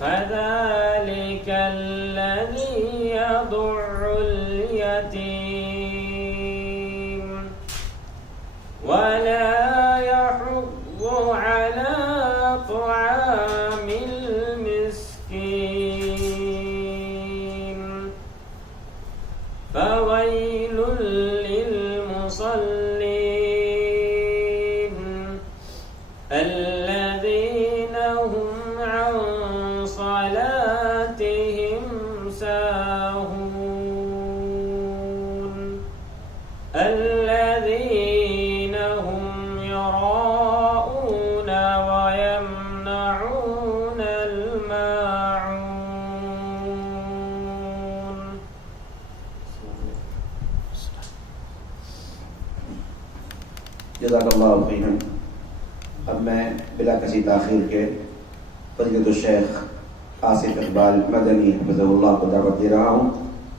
فذلك الذي يضع اليتيم ولا يحض على طعام المسكين فويل للمصلين الذين هم عن صلاتهم ساهون الذين هم يراءون ويمنعون الماعون. جزاک اللہ خیرا. اب میں بلا کسی تاخیر کے فضیلت الشیخ آصف اقبال مدنی حفظہ اللہ کو دعوت دے رہا ہوں.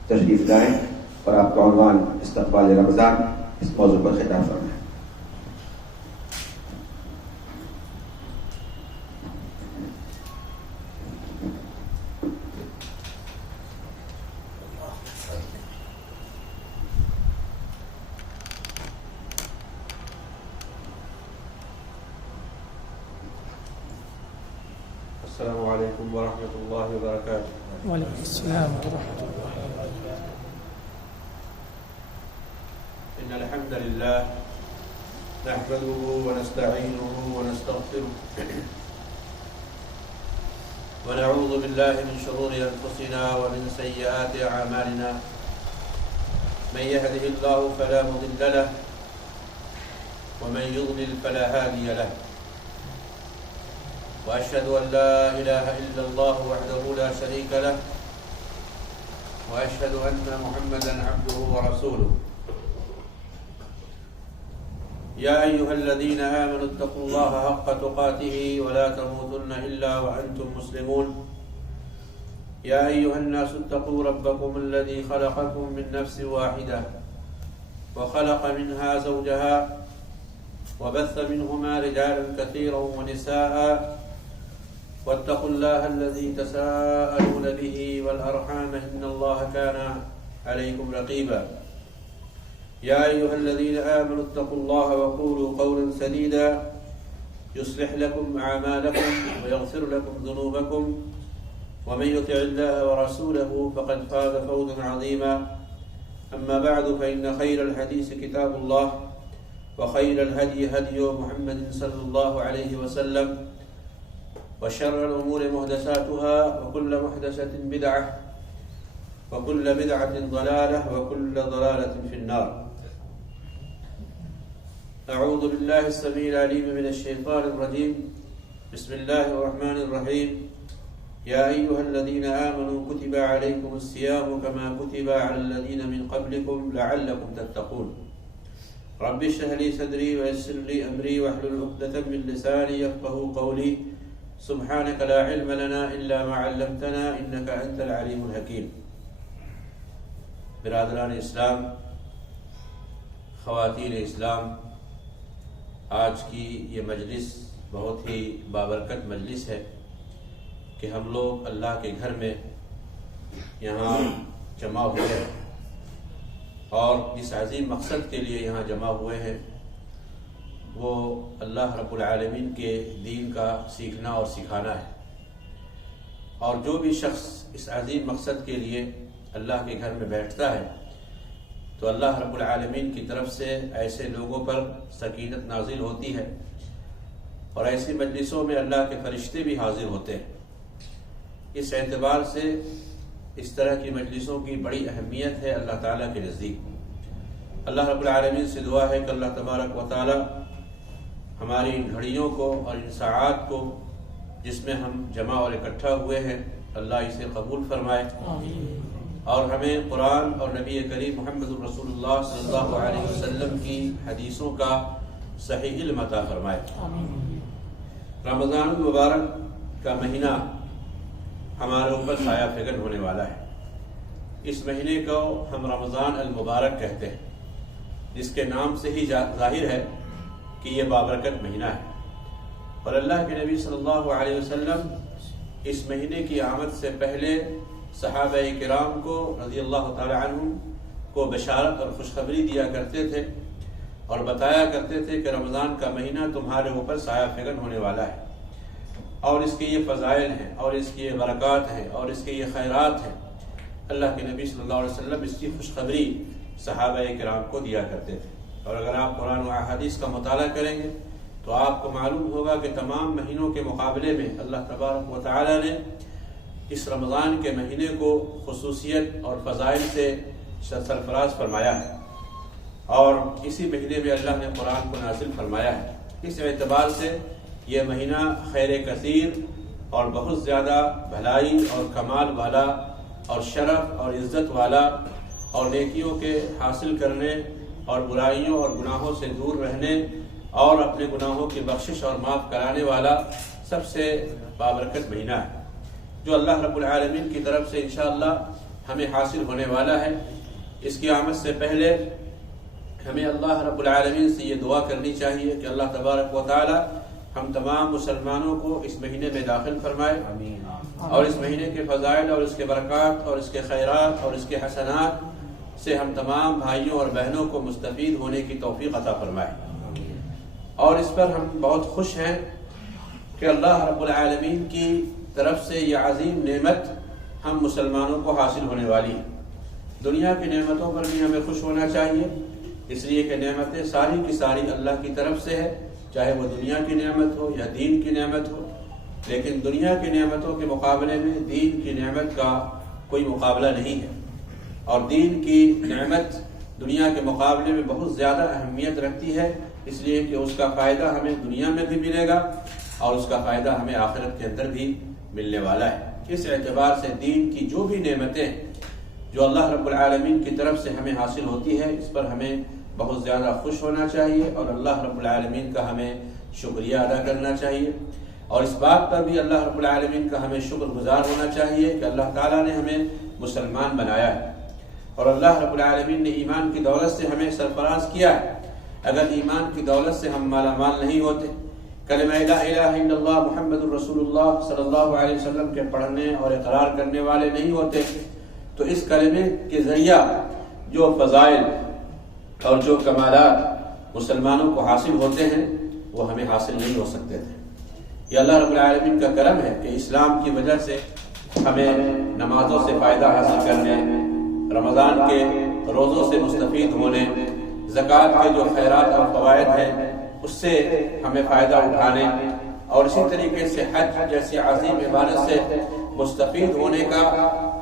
تشریف لائیں اور آپ کا عنوان استقبال رمضان اس موضوع پر خطاب فرمائیں. السلام علیکم ورحمۃ اللہ وبرکاتہ. وعلیکم السلام ورحمۃ اللہ. إن الحمد لله نحمده ونستعينه ونستغفره ونعوذ بالله من شرور أنفسنا ومن سيئات أعمالنا من يهده الله فلا مضل له ومن يضلل فلا هادي له وأشهد أن لا إله إلا الله وحده لا شريك له وأشهد أن محمدا عبده ورسوله. يا أيها الذين آمنوا اتقوا الله حق تقاته ولا تموتن إلا وأنتم مسلمون. يا أيها الناس اتقوا ربكم الذي خلقكم من نفس واحدة وخلق منها زوجها وبث منهما رجالا كثيرا ونساء واتقوا الله الذي تساءلون به والأرحام إن الله كان عليكم رقيبا. يا أيها الذين آمنوا اتقوا الله وقولوا قولا سديدا يصلح لكم أعمالكم ويغفر لكم ذنوبكم ومن يطع الله ورسوله فقد فاز فوزا عظيما. أما بعد فإن خير الحديث كتاب الله وخير الهدي هدي محمد صلى الله عليه وسلم وشر الأمور محدثاتها وكل محدثة بدعة وكل بدعة ضلالة وكل ضلالة في النار. أعوذ بالله السميع العليم من الشيطان الرجيم. بسم الله الرحمن الرحيم. يا أيها الذين آمنوا كتب عليكم الصيام كما كتب على الذين من قبلكم لعلكم تتقون. رب اشرح لي صدري ويسر لي أمري واحلل عقدة من لساني يفقهوا قولي. سبحانك لا علم لنا إلا ما علمتنا إنك أنت العليم الحكيم. برادران اسلام، خواتین اسلام، آج کی یہ مجلس بہت ہی بابرکت مجلس ہے کہ ہم لوگ اللہ کے گھر میں یہاں جمع ہوئے ہیں اور جس عظیم مقصد کے لیے یہاں جمع ہوئے ہیں وہ اللہ رب العالمین کے دین کا سیکھنا اور سکھانا ہے. اور جو بھی شخص اس عظیم مقصد کے لیے اللہ کے گھر میں بیٹھتا ہے تو اللہ رب العالمین کی طرف سے ایسے لوگوں پر سکینت نازل ہوتی ہے اور ایسی مجلسوں میں اللہ کے فرشتے بھی حاضر ہوتے ہیں. اس اعتبار سے اس طرح کی مجلسوں کی بڑی اہمیت ہے اللہ تعالیٰ کے نزدیک. اللہ رب العالمین سے دعا ہے کہ اللہ تبارک و تعالیٰ ہماری ان گھڑیوں کو اور ان ساعات کو جس میں ہم جمع اور اکٹھا ہوئے ہیں اللہ اسے قبول فرمائے اور ہمیں قرآن اور نبی کریم محمد رسول اللہ صلی اللہ علیہ وسلم کی حدیثوں کا صحیح علم عطا فرمائے. رمضان المبارک کا مہینہ ہمارے اوپر سایہ فگن ہونے والا ہے. اس مہینے کو ہم رمضان المبارک کہتے ہیں جس کے نام سے ہی ظاہر ہے کہ یہ بابرکت مہینہ ہے. اور اللہ کے نبی صلی اللہ علیہ وسلم اس مہینے کی آمد سے پہلے صحابہ کرام کو رضی اللہ تعالی عنہم کو بشارت اور خوشخبری دیا کرتے تھے اور بتایا کرتے تھے کہ رمضان کا مہینہ تمہارے اوپر سایہ فگن ہونے والا ہے، اور اس کے یہ فضائل ہیں، اور اس کی یہ برکات ہیں، اور اس کے یہ خیرات ہیں۔ اللہ کے نبی صلی اللہ علیہ وسلم اس کی خوشخبری صحابہ کرام کو دیا کرتے تھے۔ اور اگر آپ قرآن و احادیث کا مطالعہ کریں گے تو آپ کو معلوم ہوگا کہ تمام مہینوں کے مقابلے میں اللہ تبارک و تعالی نے اس رمضان کے مہینے کو خصوصیت اور فضائل سے سرفراز فرمایا ہے، اور اسی مہینے میں اللہ نے قرآن کو نازل فرمایا ہے۔ اس اعتبار سے یہ مہینہ خیر کثیر اور بہت زیادہ بھلائی اور کمال والا اور شرف اور عزت والا اور نیکیوں کے حاصل کرنے اور برائیوں اور گناہوں سے دور رہنے اور اپنے گناہوں کی بخشش اور معاف کرانے والا سب سے بابرکت مہینہ ہے، جو اللہ رب العالمین کی طرف سے انشاءاللہ ہمیں حاصل ہونے والا ہے۔ اس کی آمد سے پہلے ہمیں اللہ رب العالمین سے یہ دعا کرنی چاہیے کہ اللہ تبارک و تعالی ہم تمام مسلمانوں کو اس مہینے میں داخل فرمائے، اور اس مہینے کے فضائل اور اس کے برکات اور اس کے خیرات اور اس کے حسنات سے ہم تمام بھائیوں اور بہنوں کو مستفید ہونے کی توفیق عطا فرمائے۔ اور اس پر ہم بہت خوش ہیں کہ اللہ رب العالمین کی طرف سے یہ عظیم نعمت ہم مسلمانوں کو حاصل ہونے والی ہے۔ دنیا کی نعمتوں پر بھی ہمیں خوش ہونا چاہیے، اس لیے کہ نعمتیں ساری کی ساری اللہ کی طرف سے ہے، چاہے وہ دنیا کی نعمت ہو یا دین کی نعمت ہو، لیکن دنیا کی نعمتوں کے مقابلے میں دین کی نعمت کا کوئی مقابلہ نہیں ہے، اور دین کی نعمت دنیا کے مقابلے میں بہت زیادہ اہمیت رکھتی ہے، اس لیے کہ اس کا فائدہ ہمیں دنیا میں بھی ملے گا اور اس کا فائدہ ہمیں آخرت کے اندر بھی ملنے والا ہے۔ اس اعتبار سے دین کی جو بھی نعمتیں جو اللہ رب العالمین کی طرف سے ہمیں حاصل ہوتی ہے، اس پر ہمیں بہت زیادہ خوش ہونا چاہیے اور اللہ رب العالمین کا ہمیں شکریہ ادا کرنا چاہیے، اور اس بات پر بھی اللہ رب العالمین کا ہمیں شکر گزار ہونا چاہیے کہ اللہ تعالیٰ نے ہمیں مسلمان بنایا ہے، اور اللہ رب العالمین نے ایمان کی دولت سے ہمیں سرفراز کیا ہے۔ اگر ایمان کی دولت سے ہم مالا مال نہیں ہوتے، کلمہ لا الہ الا اللہ محمد الرسول اللہ صلی اللہ علیہ وسلم کے پڑھنے اور اقرار کرنے والے نہیں ہوتے، تو اس کلمے کے ذریعہ جو فضائل اور جو کمالات مسلمانوں کو حاصل ہوتے ہیں وہ ہمیں حاصل نہیں ہو سکتے تھے۔ یہ اللہ رب العالمین کا کرم ہے کہ اسلام کی وجہ سے ہمیں نمازوں سے فائدہ حاصل کرنے، رمضان کے روزوں سے مستفید ہونے، زکوٰۃ کے جو خیرات اور فوائد ہیں اس سے ہمیں فائدہ اٹھانے، اور اسی طریقے سے حج جیسی عظیم عبادت سے مستفید ہونے کا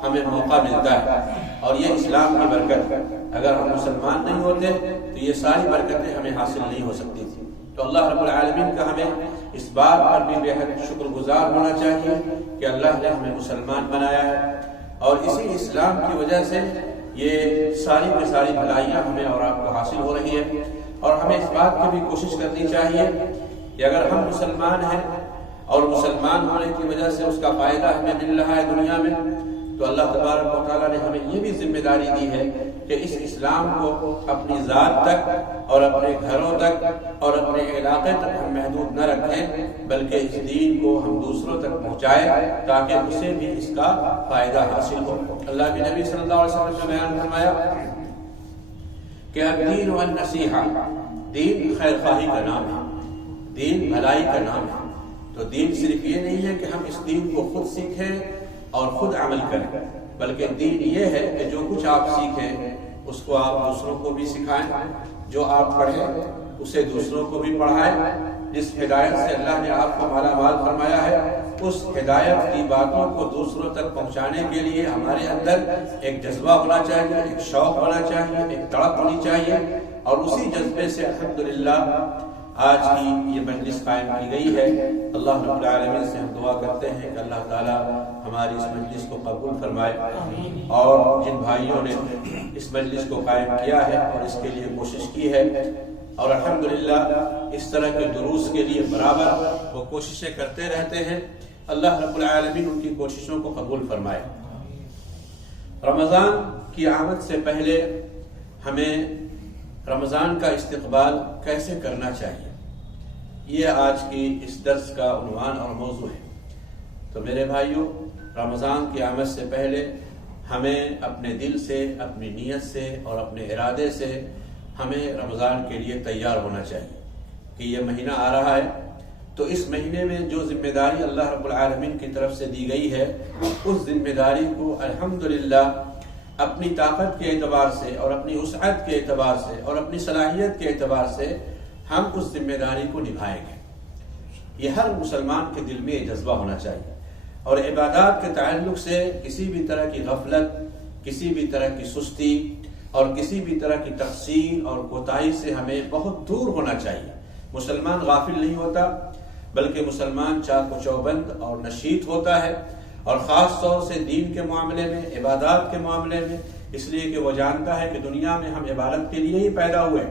ہمیں موقع ملتا ہے، اور یہ اسلام کی برکت ہے۔ اگر ہم مسلمان نہیں ہوتے تو یہ ساری برکتیں ہمیں حاصل نہیں ہو سکتی تھی۔ تو اللہ رب العالمین کا ہمیں اس بات پر بھی بے حد شکر گزار ہونا چاہیے کہ اللہ نے ہمیں مسلمان بنایا ہے، اور اسی اسلام کی وجہ سے یہ ساری کی ساری بھلائیاں ہمیں اور آپ کو حاصل ہو رہی ہے، اور ہمیں اس بات کی بھی کوشش کرنی چاہیے کہ اگر ہم مسلمان ہیں اور مسلمان ہونے کی وجہ سے اس کا فائدہ ہمیں مل رہا ہے دنیا میں، تو اللہ تبارک و تعالیٰ نے ہمیں یہ بھی ذمہ داری دی ہے کہ اس اسلام کو اپنی ذات تک اور اپنے گھروں تک اور اپنے علاقے تک ہم محدود نہ رکھیں، بلکہ اس دین کو ہم دوسروں تک پہنچائیں تاکہ اسے بھی اس کا فائدہ حاصل ہو۔ اللہ کے نبی صلی اللہ علیہ وسلم نے بیان فرمایا کہ الدین والنصیحہ، دین خیر خواہی کا نام ہے، دین بھلائی کا نام ہے۔ تو دین صرف یہ نہیں ہے کہ ہم اس دین کو خود سیکھیں اور خود عمل کریں، بلکہ دین یہ ہے کہ جو کچھ آپ سیکھیں اس کو آپ دوسروں کو بھی سکھائیں، جو آپ پڑھیں اسے دوسروں کو بھی پڑھائیں۔ جس ہدایت سے اللہ نے آپ کو مالا مال فرمایا ہے، اس ہدایت کی باتوں کو دوسروں تک پہنچانے کے لیے ہمارے اندر ایک جذبہ ہونا چاہیے، ایک شوق ہونا چاہیے، ایک تڑپ ہونی چاہیے، اور اسی جذبے سے الحمدللہ آج کی یہ مجلس قائم کی گئی ہے۔ اللہ رب العالمین سے ہم دعا کرتے ہیں کہ اللہ تعالی ہماری اس مجلس کو قبول فرمائے، اور جن بھائیوں نے اس مجلس کو قائم کیا ہے اور اس کے لیے کوشش کی ہے، اور الحمدللہ اس طرح کے دروس کے لیے برابر وہ کوششیں کرتے رہتے ہیں، اللہ رب العالمین ان کی کوششوں کو قبول فرمائے۔ رمضان کی آمد سے پہلے ہمیں رمضان کا استقبال کیسے کرنا چاہیے، یہ آج کی اس درس کا عنوان اور موضوع ہے۔ تو میرے بھائیوں، رمضان کی آمد سے پہلے ہمیں اپنے دل سے، اپنی نیت سے اور اپنے ارادے سے ہمیں رمضان کے لیے تیار ہونا چاہیے کہ یہ مہینہ آ رہا ہے، تو اس مہینے میں جو ذمہ داری اللہ رب العالمین کی طرف سے دی گئی ہے، اس ذمہ داری کو الحمدللہ اپنی طاقت کے اعتبار سے اور اپنی وسعت کے اعتبار سے اور اپنی صلاحیت کے اعتبار سے ہم اس ذمہ داری کو نبھائیں گے۔ یہ ہر مسلمان کے دل میں یہ جذبہ ہونا چاہیے، اور عبادات کے تعلق سے کسی بھی طرح کی غفلت، کسی بھی طرح کی سستی اور کسی بھی طرح کی تقصیر اور کوتاہی سے ہمیں بہت دور ہونا چاہیے۔ مسلمان غافل نہیں ہوتا، بلکہ مسلمان چاق و چوبند اور نشیط ہوتا ہے، اور خاص طور سے دین کے معاملے میں، عبادات کے معاملے میں، اس لیے کہ وہ جانتا ہے کہ دنیا میں ہم عبادت کے لیے ہی پیدا ہوئے،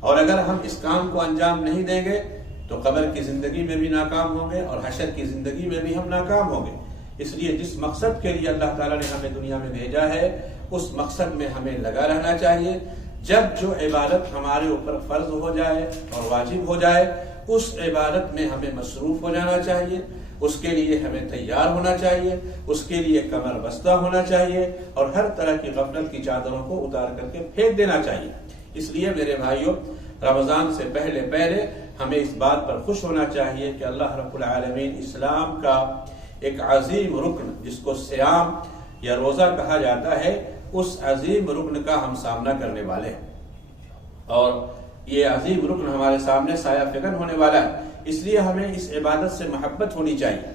اور اگر ہم اس کام کو انجام نہیں دیں گے تو قبر کی زندگی میں بھی ناکام ہوں گے اور حشر کی زندگی میں بھی ہم ناکام ہوں گے۔ اس لیے جس مقصد کے لیے اللہ تعالیٰ نے ہمیں دنیا میں بھیجا ہے، اس مقصد میں ہمیں لگا رہنا چاہیے۔ جب جو عبادت ہمارے اوپر فرض ہو جائے اور واجب ہو جائے، اس عبادت میں ہمیں مصروف ہو جانا چاہیے، اس کے لیے ہمیں تیار ہونا چاہیے، اس کے لیے کمر بستہ ہونا چاہیے، اور ہر طرح کی غفلت کی چادروں کو اتار کر کے پھینک دینا چاہیے۔ اس لیے میرے بھائیوں، رمضان سے پہلے ہمیں اس بات پر خوش ہونا چاہیے کہ اللہ رب العالمین اسلام کا ایک عظیم رکن، جس کو صیام یا روزہ کہا جاتا ہے، اس عظیم رکن کا ہم سامنا کرنے والے ہیں، اور یہ عظیم رکن ہمارے سامنے سایہ فکن ہونے والا ہے۔ اس لیے ہمیں اس عبادت سے محبت ہونی چاہیے۔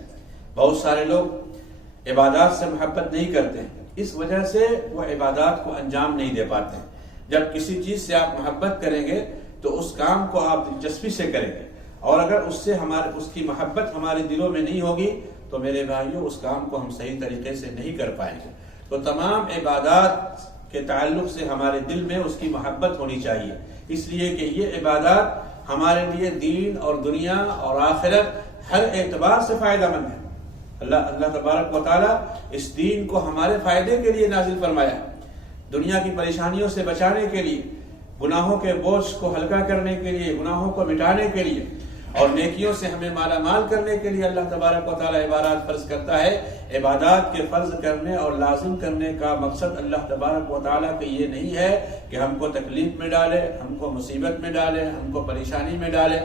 بہت سارے لوگ عبادات سے محبت نہیں کرتے، اس وجہ سے وہ عبادات کو انجام نہیں دے پاتے۔ جب کسی چیز سے آپ محبت کریں گے تو اس کام کو آپ دلچسپی سے کریں گے، اور اگر اس کی محبت ہمارے دلوں میں نہیں ہوگی تو میرے بھائیوں اس کام کو ہم صحیح طریقے سے نہیں کر پائیں گے۔ تو تمام عبادات کے تعلق سے ہمارے دل میں اس کی محبت ہونی چاہیے، اس لیے کہ یہ عبادات ہمارے لیے دین اور دنیا اور آخرت ہر اعتبار سے فائدہ مند ہے۔ اللہ تبارک و تعالیٰ اس دین کو ہمارے فائدے کے لیے نازل فرمایا ہے، دنیا کی پریشانیوں سے بچانے کے لیے، گناہوں کے بوجھ کو ہلکا کرنے کے لیے، گناہوں کو مٹانے کے لیے، اور نیکیوں سے ہمیں مالا مال کرنے کے لیے اللہ تبارک و تعالیٰ عبادات فرض کرتا ہے۔ عبادات کے فرض کرنے اور لازم کرنے کا مقصد اللہ تبارک و تعالیٰ کا یہ نہیں ہے کہ ہم کو تکلیف میں ڈالے، ہم کو مصیبت میں ڈالے، ہم کو پریشانی میں ڈالے،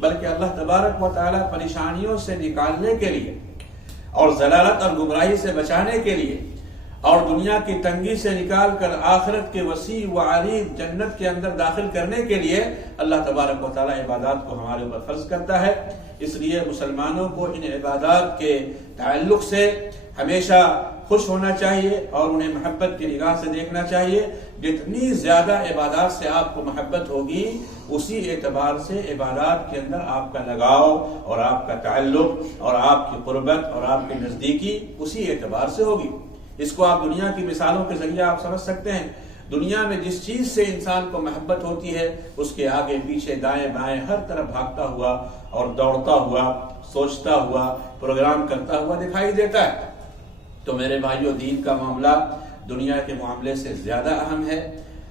بلکہ اللہ تبارک و تعالیٰ پریشانیوں سے نکالنے کے لیے اور ضلالت اور گمراہی سے بچانے کے لیے اور دنیا کی تنگی سے نکال کر آخرت کے وسیع و عریض جنت کے اندر داخل کرنے کے لیے اللہ تبارک و تعالیٰ عبادات کو ہمارے اوپر فرض کرتا ہے۔ اس لیے مسلمانوں کو ان عبادات کے تعلق سے ہمیشہ خوش ہونا چاہیے اور انہیں محبت کی نگاہ سے دیکھنا چاہیے۔ جتنی زیادہ عبادات سے آپ کو محبت ہوگی، اسی اعتبار سے عبادات کے اندر آپ کا لگاؤ اور آپ کا تعلق اور آپ کی قربت اور آپ کی نزدیکی اسی اعتبار سے ہوگی۔ اس کو آپ دنیا کی مثالوں کے ذریعے آپ سمجھ سکتے ہیں۔ دنیا میں جس چیز سے انسان کو محبت ہوتی ہے، اس کے آگے پیچھے دائیں بائیں ہر طرف بھاگتا ہوا اور دوڑتا ہوا، سوچتا ہوا، پروگرام کرتا ہوا دکھائی دیتا ہے۔ تو میرے بھائیوں، دین کا معاملہ دنیا کے معاملے سے زیادہ اہم ہے،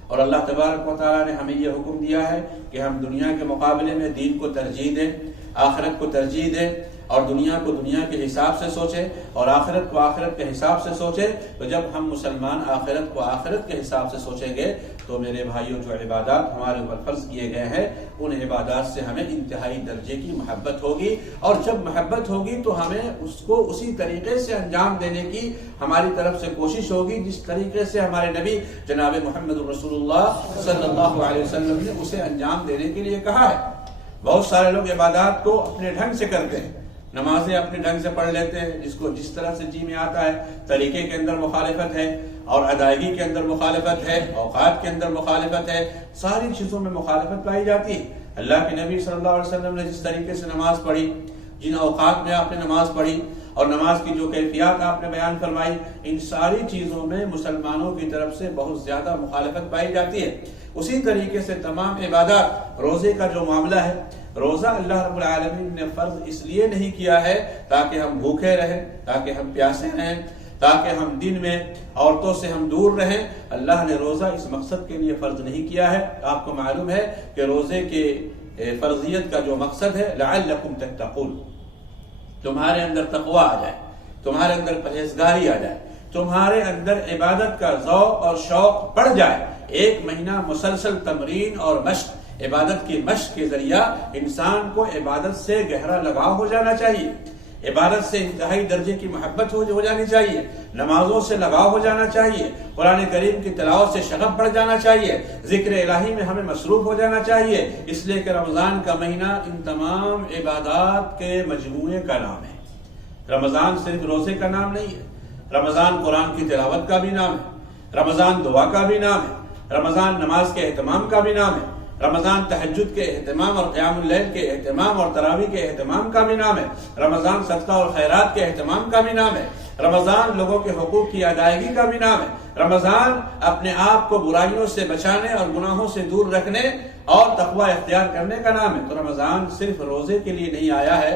اور اللہ تبارک و تعالیٰ نے ہمیں یہ حکم دیا ہے کہ ہم دنیا کے مقابلے میں دین کو ترجیح دیں، آخرت کو ترجیح دیں، اور دنیا کو دنیا کے حساب سے سوچیں اور آخرت کو آخرت کے حساب سے سوچیں۔ تو جب ہم مسلمان آخرت کو آخرت کے حساب سے سوچیں گے تو میرے بھائیوں، جو عبادات ہمارے اوپر فرض کیے گئے ہیں، ان عبادات سے ہمیں انتہائی درجے کی محبت ہوگی، اور جب محبت ہوگی تو ہمیں اس کو اسی طریقے سے انجام دینے کی ہماری طرف سے کوشش ہوگی جس طریقے سے ہمارے نبی جناب محمد رسول اللہ صلی اللہ علیہ وسلم نے اسے انجام دینے کے لیے کہا ہے۔ بہت سارے لوگ عبادات کو اپنے ڈھنگ سے کرتے ہیں، نمازیں اپنے ڈھنگ سے پڑھ لیتے ہیں، جس طرح سے جی میں آتا ہے، طریقے کے اندر مخالفت ہے، اور ادائیگی کے اندر مخالفت ہے، اوقات کے اندر مخالفت ہے، ساری چیزوں میں مخالفت پائی جاتی ہے۔ اللہ کے نبی صلی اللہ علیہ وسلم نے جس طریقے سے نماز پڑھی، جن اوقات میں آپ نے نماز پڑھی، اور نماز کی جو کیفیات آپ نے بیان فرمائی، ان ساری چیزوں میں مسلمانوں کی طرف سے بہت زیادہ مخالفت پائی جاتی ہے۔ اسی طریقے سے تمام عبادات، روزے کا جو معاملہ ہے، روزہ اللہ رب العالمین نے فرض اس لیے نہیں کیا ہے تاکہ ہم بھوکے رہیں، تاکہ ہم پیاسے رہیں، تاکہ ہم دن میں عورتوں سے ہم دور رہیں۔ اللہ نے روزہ اس مقصد کے لیے فرض نہیں کیا ہے۔ آپ کو معلوم ہے کہ روزے کے فرضیت کا جو مقصد ہے لعلکم تتقون، تمہارے اندر تقوی آ جائے، تمہارے اندر پرہیزگاری آ جائے، تمہارے اندر عبادت کا ذوق اور شوق بڑھ جائے۔ 1 مہینہ مسلسل تمرین اور مشق، عبادت کی مشق کے ذریعہ انسان کو عبادت سے گہرا لگاؤ ہو جانا چاہیے، عبادت سے انتہائی درجے کی محبت ہو جانی چاہیے، نمازوں سے لگاؤ ہو جانا چاہیے، قرآن کریم کی تلاوت سے شغف بڑھ جانا چاہیے، ذکر الہی میں ہمیں مصروف ہو جانا چاہیے، اس لیے کہ رمضان کا مہینہ ان تمام عبادات کے مجموعے کا نام ہے۔ رمضان صرف روزے کا نام نہیں ہے، رمضان قرآن کی تلاوت کا بھی نام ہے، رمضان دعا کا بھی نام ہے، رمضان نماز کے اہتمام کا بھی نام ہے، رمضان تہجد کے اہتمام اور قیام اللیل کے اہتمام اور تراویح کے اہتمام کا بھی نام ہے، رمضان صدقہ اور خیرات کے اہتمام کا بھی نام ہے، رمضان لوگوں کے حقوق کی ادائیگی کا بھی نام ہے، رمضان اپنے آپ کو برائیوں سے بچانے اور گناہوں سے دور رکھنے اور تقوی اختیار کرنے کا نام ہے۔ تو رمضان صرف روزے کے لیے نہیں آیا ہے،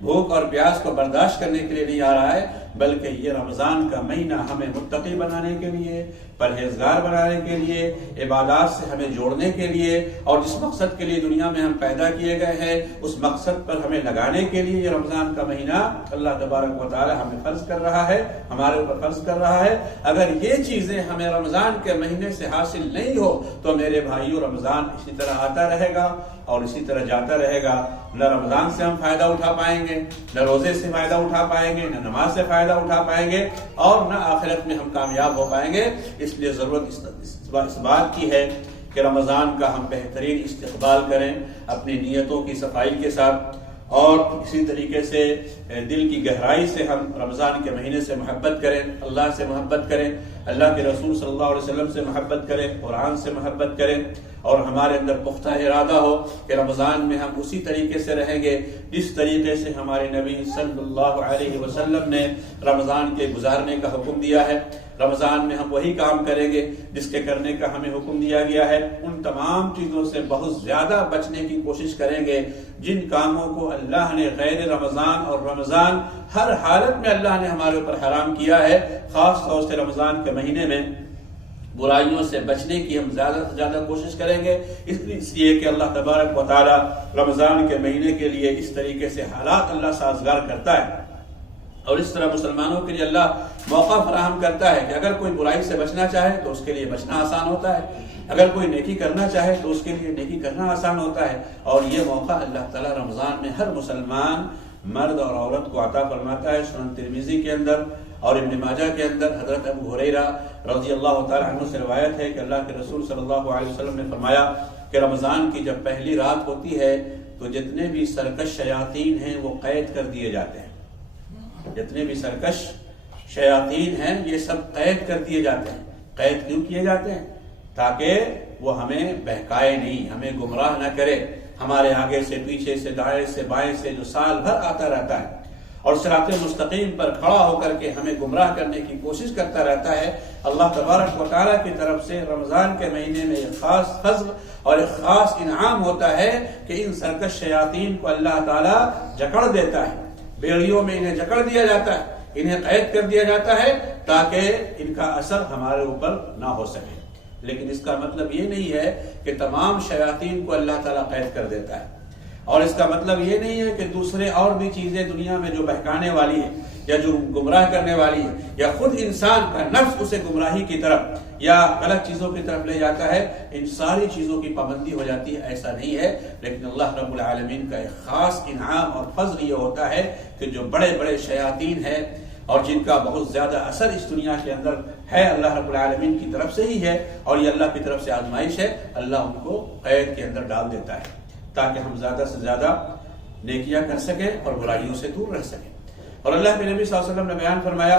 بھوک اور پیاس کو برداشت کرنے کے لیے نہیں آ رہا ہے، بلکہ یہ رمضان کا مہینہ ہمیں متقی بنانے کے لیے، پرہیزگار بنانے کے لیے، عبادات سے ہمیں جوڑنے کے لیے، اور جس مقصد کے لیے دنیا میں ہم پیدا کیے گئے ہیں اس مقصد پر ہمیں لگانے کے لیے یہ رمضان کا مہینہ اللہ تبارک و تعالی ہمیں فرض کر رہا ہے، ہمارے اوپر فرض کر رہا ہے۔ اگر یہ چیزیں ہمیں رمضان کے مہینے سے حاصل نہیں ہو تو میرے بھائیوں رمضان اسی طرح آتا رہے گا اور اسی طرح جاتا رہے گا، نہ رمضان سے ہم فائدہ اٹھا پائیں گے، نہ روزے سے فائدہ اٹھا پائیں گے، نہ نماز سے فائدہ اٹھا پائیں گے، اور نہ آخرت میں ہم کامیاب ہو پائیں گے۔ اس لیے ضرورت اس بات کی ہے کہ رمضان کا ہم بہترین استقبال کریں اپنی نیتوں کی صفائی کے ساتھ، اور اسی طریقے سے دل کی گہرائی سے ہم رمضان کے مہینے سے محبت کریں، اللہ سے محبت کریں، اللہ کے رسول صلی اللہ علیہ وسلم سے محبت کریں، قرآن سے محبت کریں، اور ہمارے اندر پختہ ارادہ ہو کہ رمضان میں ہم اسی طریقے سے رہیں گے جس طریقے سے ہمارے نبی صلی اللہ علیہ وسلم نے رمضان کے گزارنے کا حکم دیا ہے۔ رمضان میں ہم وہی کام کریں گے جس کے کرنے کا ہمیں حکم دیا گیا ہے، ان تمام چیزوں سے بہت زیادہ بچنے کی کوشش کریں گے جن کاموں کو اللہ نے غیر رمضان اور رمضان ہر حالت میں اللہ نے ہمارے اوپر حرام کیا ہے۔ خاص طور سے رمضان کے مہینے میں برائیوں سے بچنے کی ہم زیادہ سے زیادہ کوشش کریں گے، اس لیے کہ اللہ تبارک و تعالی رمضان کے مہینے کے لیے اس طریقے سے حالات اللہ سازگار کرتا ہے، اور اس طرح مسلمانوں کے لیے اللہ موقع فراہم کرتا ہے کہ اگر کوئی برائی سے بچنا چاہے تو اس کے لیے بچنا آسان ہوتا ہے، اگر کوئی نیکی کرنا چاہے تو اس کے لیے نیکی کرنا آسان ہوتا ہے، اور یہ موقع اللہ تعالیٰ رمضان میں ہر مسلمان مرد اور عورت کو عطا فرماتا ہے۔ سنن ترمذی کے اندر اور ابن ماجہ کے اندر حضرت ابو ہریرہ رضی اللہ تعالیٰ عنہ سے روایت ہے کہ اللہ کے رسول صلی اللہ علیہ وسلم نے فرمایا کہ رمضان کی جب پہلی رات ہوتی ہے تو جتنے بھی سرکش شیاطین ہیں وہ قید کر دیے جاتے ہیں، جتنے بھی سرکش شیاطین ہیں یہ سب قید کر دیے جاتے ہیں۔ قید کیوں کیے جاتے ہیں؟ تاکہ وہ ہمیں بہکائے نہیں، ہمیں گمراہ نہ کرے، ہمارے آگے سے پیچھے سے دائیں سے بائیں سے جو سال بھر آتا رہتا ہے اور صراط مستقیم پر کھڑا ہو کر کے ہمیں گمراہ کرنے کی کوشش کرتا رہتا ہے۔ اللہ تبارک و تعالیٰ کی طرف سے رمضان کے مہینے میں ایک خاص فضل اور ایک خاص انعام ہوتا ہے کہ ان سرکش شیاطین کو اللہ تعالیٰ جکڑ دیتا ہے، بیڑیوں میں انہیں جکڑ دیا جاتا ہے، انہیں قید کر دیا جاتا ہے تاکہ ان کا اثر ہمارے اوپر نہ ہو سکے۔ لیکن اس کا مطلب یہ نہیں ہے کہ تمام شیاطین کو اللہ تعالیٰ قید کر دیتا ہے، اور اس کا مطلب یہ نہیں ہے کہ دوسرے اور بھی چیزیں دنیا میں جو بہکانے والی ہیں یا جو گمراہ کرنے والی ہیں یا خود انسان کا نفس اسے گمراہی کی طرف یا غلط چیزوں کی طرف لے جاتا ہے، ان ساری چیزوں کی پابندی ہو جاتی ہے، ایسا نہیں ہے۔ لیکن اللہ رب العالمین کا ایک خاص انعام اور فضل یہ ہوتا ہے کہ جو بڑے بڑے شیاطین ہیں اور جن کا بہت زیادہ اثر اس دنیا کے اندر ہے، اللہ رب العالمین کی طرف سے ہی ہے، اور یہ اللہ کی طرف سے آزمائش ہے، اللہ ان کو قید کے اندر ڈال دیتا ہے تاکہ ہم زیادہ سے زیادہ نیکیاں کر سکیں اور برائیوں سے دور رہ سکیں۔ اور اللہ کے نبی صلی اللہ علیہ وسلم نے بیان فرمایا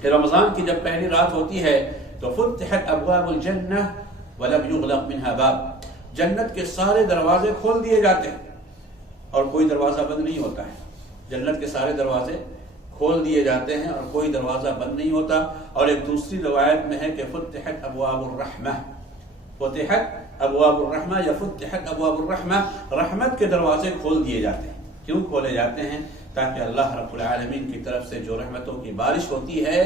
کہ رمضان کی جب پہلی رات ہوتی ہے تو فتحت ابواب الجنہ ولم یغلق منها باب، جنت کے سارے دروازے کھول دیے جاتے ہیں اور کوئی دروازہ بند نہیں ہوتا ہے، جنت کے سارے دروازے کھول دیے جاتے ہیں اور کوئی دروازہ بند نہیں ہوتا۔ اور ایک دوسری روایت میں ہے کہ فتحت ابواب الرحمہ، فتحت ابواب الرحمہ یا فتحت ابواب الرحمہ، رحمت کے دروازے کھول دیے جاتے ہیں۔ کیوں کھولے جاتے ہیں؟ تاکہ اللہ رب العالمین کی طرف سے جو رحمتوں کی بارش ہوتی ہے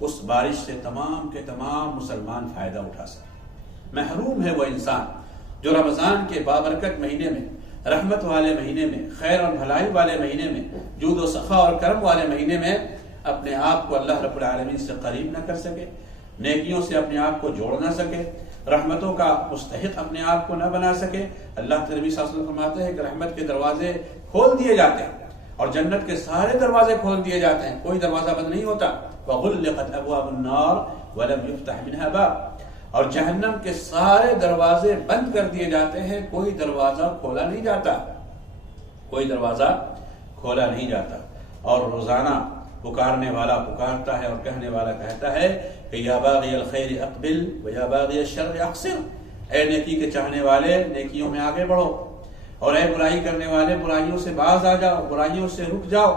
اس بارش سے تمام کے تمام مسلمان فائدہ اٹھا سکیں۔ محروم ہے وہ انسان جو رمضان کے بابرکت مہینے میں، رحمت والے مہینے میں، خیر اور بھلائی والے مہینے میں، جود و سخا اور کرم والے مہینے میں اپنے آپ کو اللہ رب العالمین سے قریب نہ کر سکے، نیکیوں سے اپنے آپ کو جوڑ نہ سکے، رحمتوں کا مستحق اپنے آپ کو نہ بنا سکے، اللہ کے نبی صلی اللہ علیہ وسلم فرماتے ہیں کہ رحمت کے دروازے کھول دیے جاتے ہیں اور جنت کے سارے دروازے کھول دیے جاتے ہیں، کوئی دروازہ بند نہیں ہوتا۔ وَغُلِّقَتْ أَبْوَابُ النَّارِ وَلَمْ يُفْتَحْ مِنْهَا بَابٌ، اور جہنم کے سارے دروازے بند کر دیے جاتے ہیں، کوئی دروازہ کھولا نہیں جاتا، کوئی دروازہ کھولا نہیں جاتا۔ اور روزانہ پکارنے والا پکارتا ہے اور کہنے والا کہتا ہے کہ یا باغی الخیر اقبل و یا باغی الشر اقصر، اے نیکی کے چاہنے والے نیکیوں میں آگے بڑھو، اور اے برائی کرنے والے برائیوں سے باز آ جاؤ، برائیوں سے رک جاؤ۔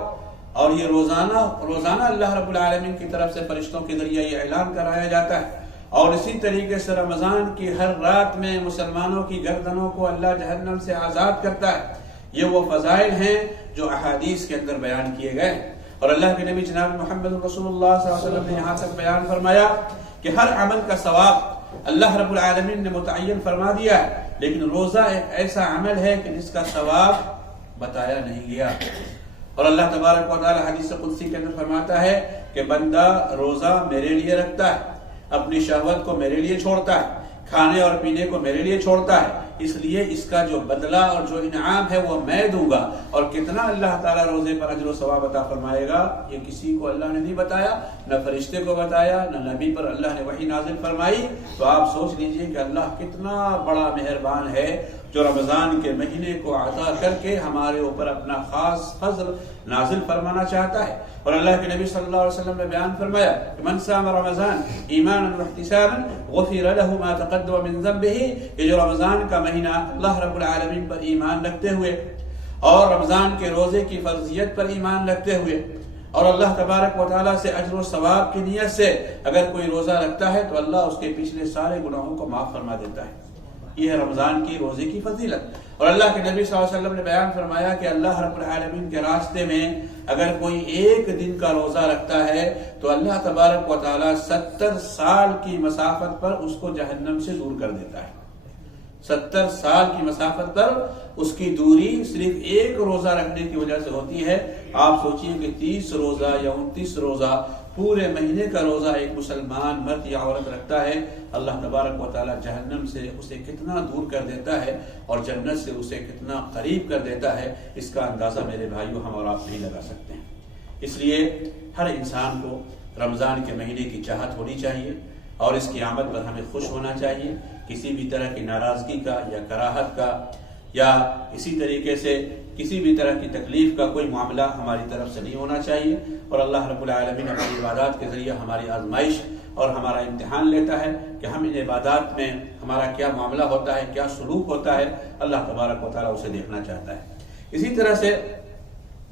اور یہ روزانہ اللہ رب العالمین کی طرف سے فرشتوں کے ذریعے یہ اعلان کرایا جاتا ہے، اور اسی طریقے سے رمضان کی ہر رات میں مسلمانوں کی گردنوں کو اللہ جہنم سے آزاد کرتا ہے۔ یہ وہ فضائل ہیں جو احادیث کے اندر بیان کیے گئے، اور اللہ کے نبی جناب محمد رسول اللہ صلی اللہ علیہ وسلم نے یہاں تک بیان فرمایا کہ ہر عمل کا ثواب اللہ رب العالمین نے متعین فرما دیا ہے، لیکن روزہ ایک ایسا عمل ہے کہ جس کا ثواب بتایا نہیں گیا۔ اور اللہ تبارک و تعالی حدیث قدسی کے اندر فرماتا ہے کہ بندہ روزہ میرے لیے رکھتا ہے، اپنی شہوت کو میرے لیے چھوڑتا ہے، کھانے اور پینے کو میرے لیے چھوڑتا ہے، اس لیے اس کا جو بدلہ اور جو انعام ہے وہ میں دوں گا۔ اور کتنا اللہ تعالیٰ روزے پر اجر و ثواب عطا فرمائے گا یہ کسی کو اللہ نے نہیں بتایا، نہ فرشتے کو بتایا، نہ نبی پر اللہ نے وحی نازل فرمائی۔ تو آپ سوچ لیجئے کہ اللہ کتنا بڑا مہربان ہے جو رمضان کے مہینے کو عطا کر کے ہمارے اوپر اپنا خاص فضل نازل فرمانا چاہتا ہے۔ اور اللہ کے نبی صلی اللہ علیہ وسلم نے بیان فرمایا کہ من صام رمضان ایمانا واحتسابا غفر له ما تقدم من ذنبه، کہ جو رمضان کا مہینہ اللہ رب العالمین پر ایمان رکھتے ہوئے اور رمضان کے روزے کی فرضیت پر ایمان رکھتے ہوئے اور اللہ تبارک و تعالیٰ سے اجر و ثواب کی نیت سے اگر کوئی روزہ رکھتا ہے تو اللہ اس کے پچھلے سارے گناہوں کو معاف فرما دیتا ہے۔ یہ ہے رمضان کی روزے کی فضیلت۔ اور اللہ کے نبی صلی اللہ علیہ وسلم نے بیان فرمایا کہ اللہ رب العالمین کے راستے میں اگر کوئی ایک دن کا روزہ رکھتا ہے تو اللہ تبارک و تعالیٰ 70 سال کی مسافت پر اس کو جہنم سے دور کر دیتا ہے۔ 70 سال کی مسافت پر اس کی دوری صرف ایک روزہ رکھنے کی وجہ سے ہوتی ہے۔ آپ سوچئے کہ 30 روزہ یا 29 روزہ پورے مہینے کا روزہ ایک مسلمان مرد یا عورت رکھتا ہے، اللہ تبارک و تعالیٰ جہنم سے اسے کتنا دور کر دیتا ہے اور جنت سے اسے کتنا قریب کر دیتا ہے، اس کا اندازہ میرے بھائیوں ہم اور آپ نہیں لگا سکتے ہیں۔ اس لیے ہر انسان کو رمضان کے مہینے کی چاہت ہونی چاہیے اور اس کی آمد پر ہمیں خوش ہونا چاہیے، کسی بھی طرح کی ناراضگی کا یا کراہت کا یا اسی طریقے سے کسی بھی طرح کی تکلیف کا کوئی معاملہ ہماری طرف سے نہیں ہونا چاہیے۔ اور اللہ رب العالمین اپنی عبادات کے ذریعے ہماری آزمائش اور ہمارا امتحان لیتا ہے کہ ہم ان عبادات میں ہمارا کیا معاملہ ہوتا ہے، کیا سلوک ہوتا ہے، اللہ تبارک و تعالیٰ اسے دیکھنا چاہتا ہے۔ اسی طرح سے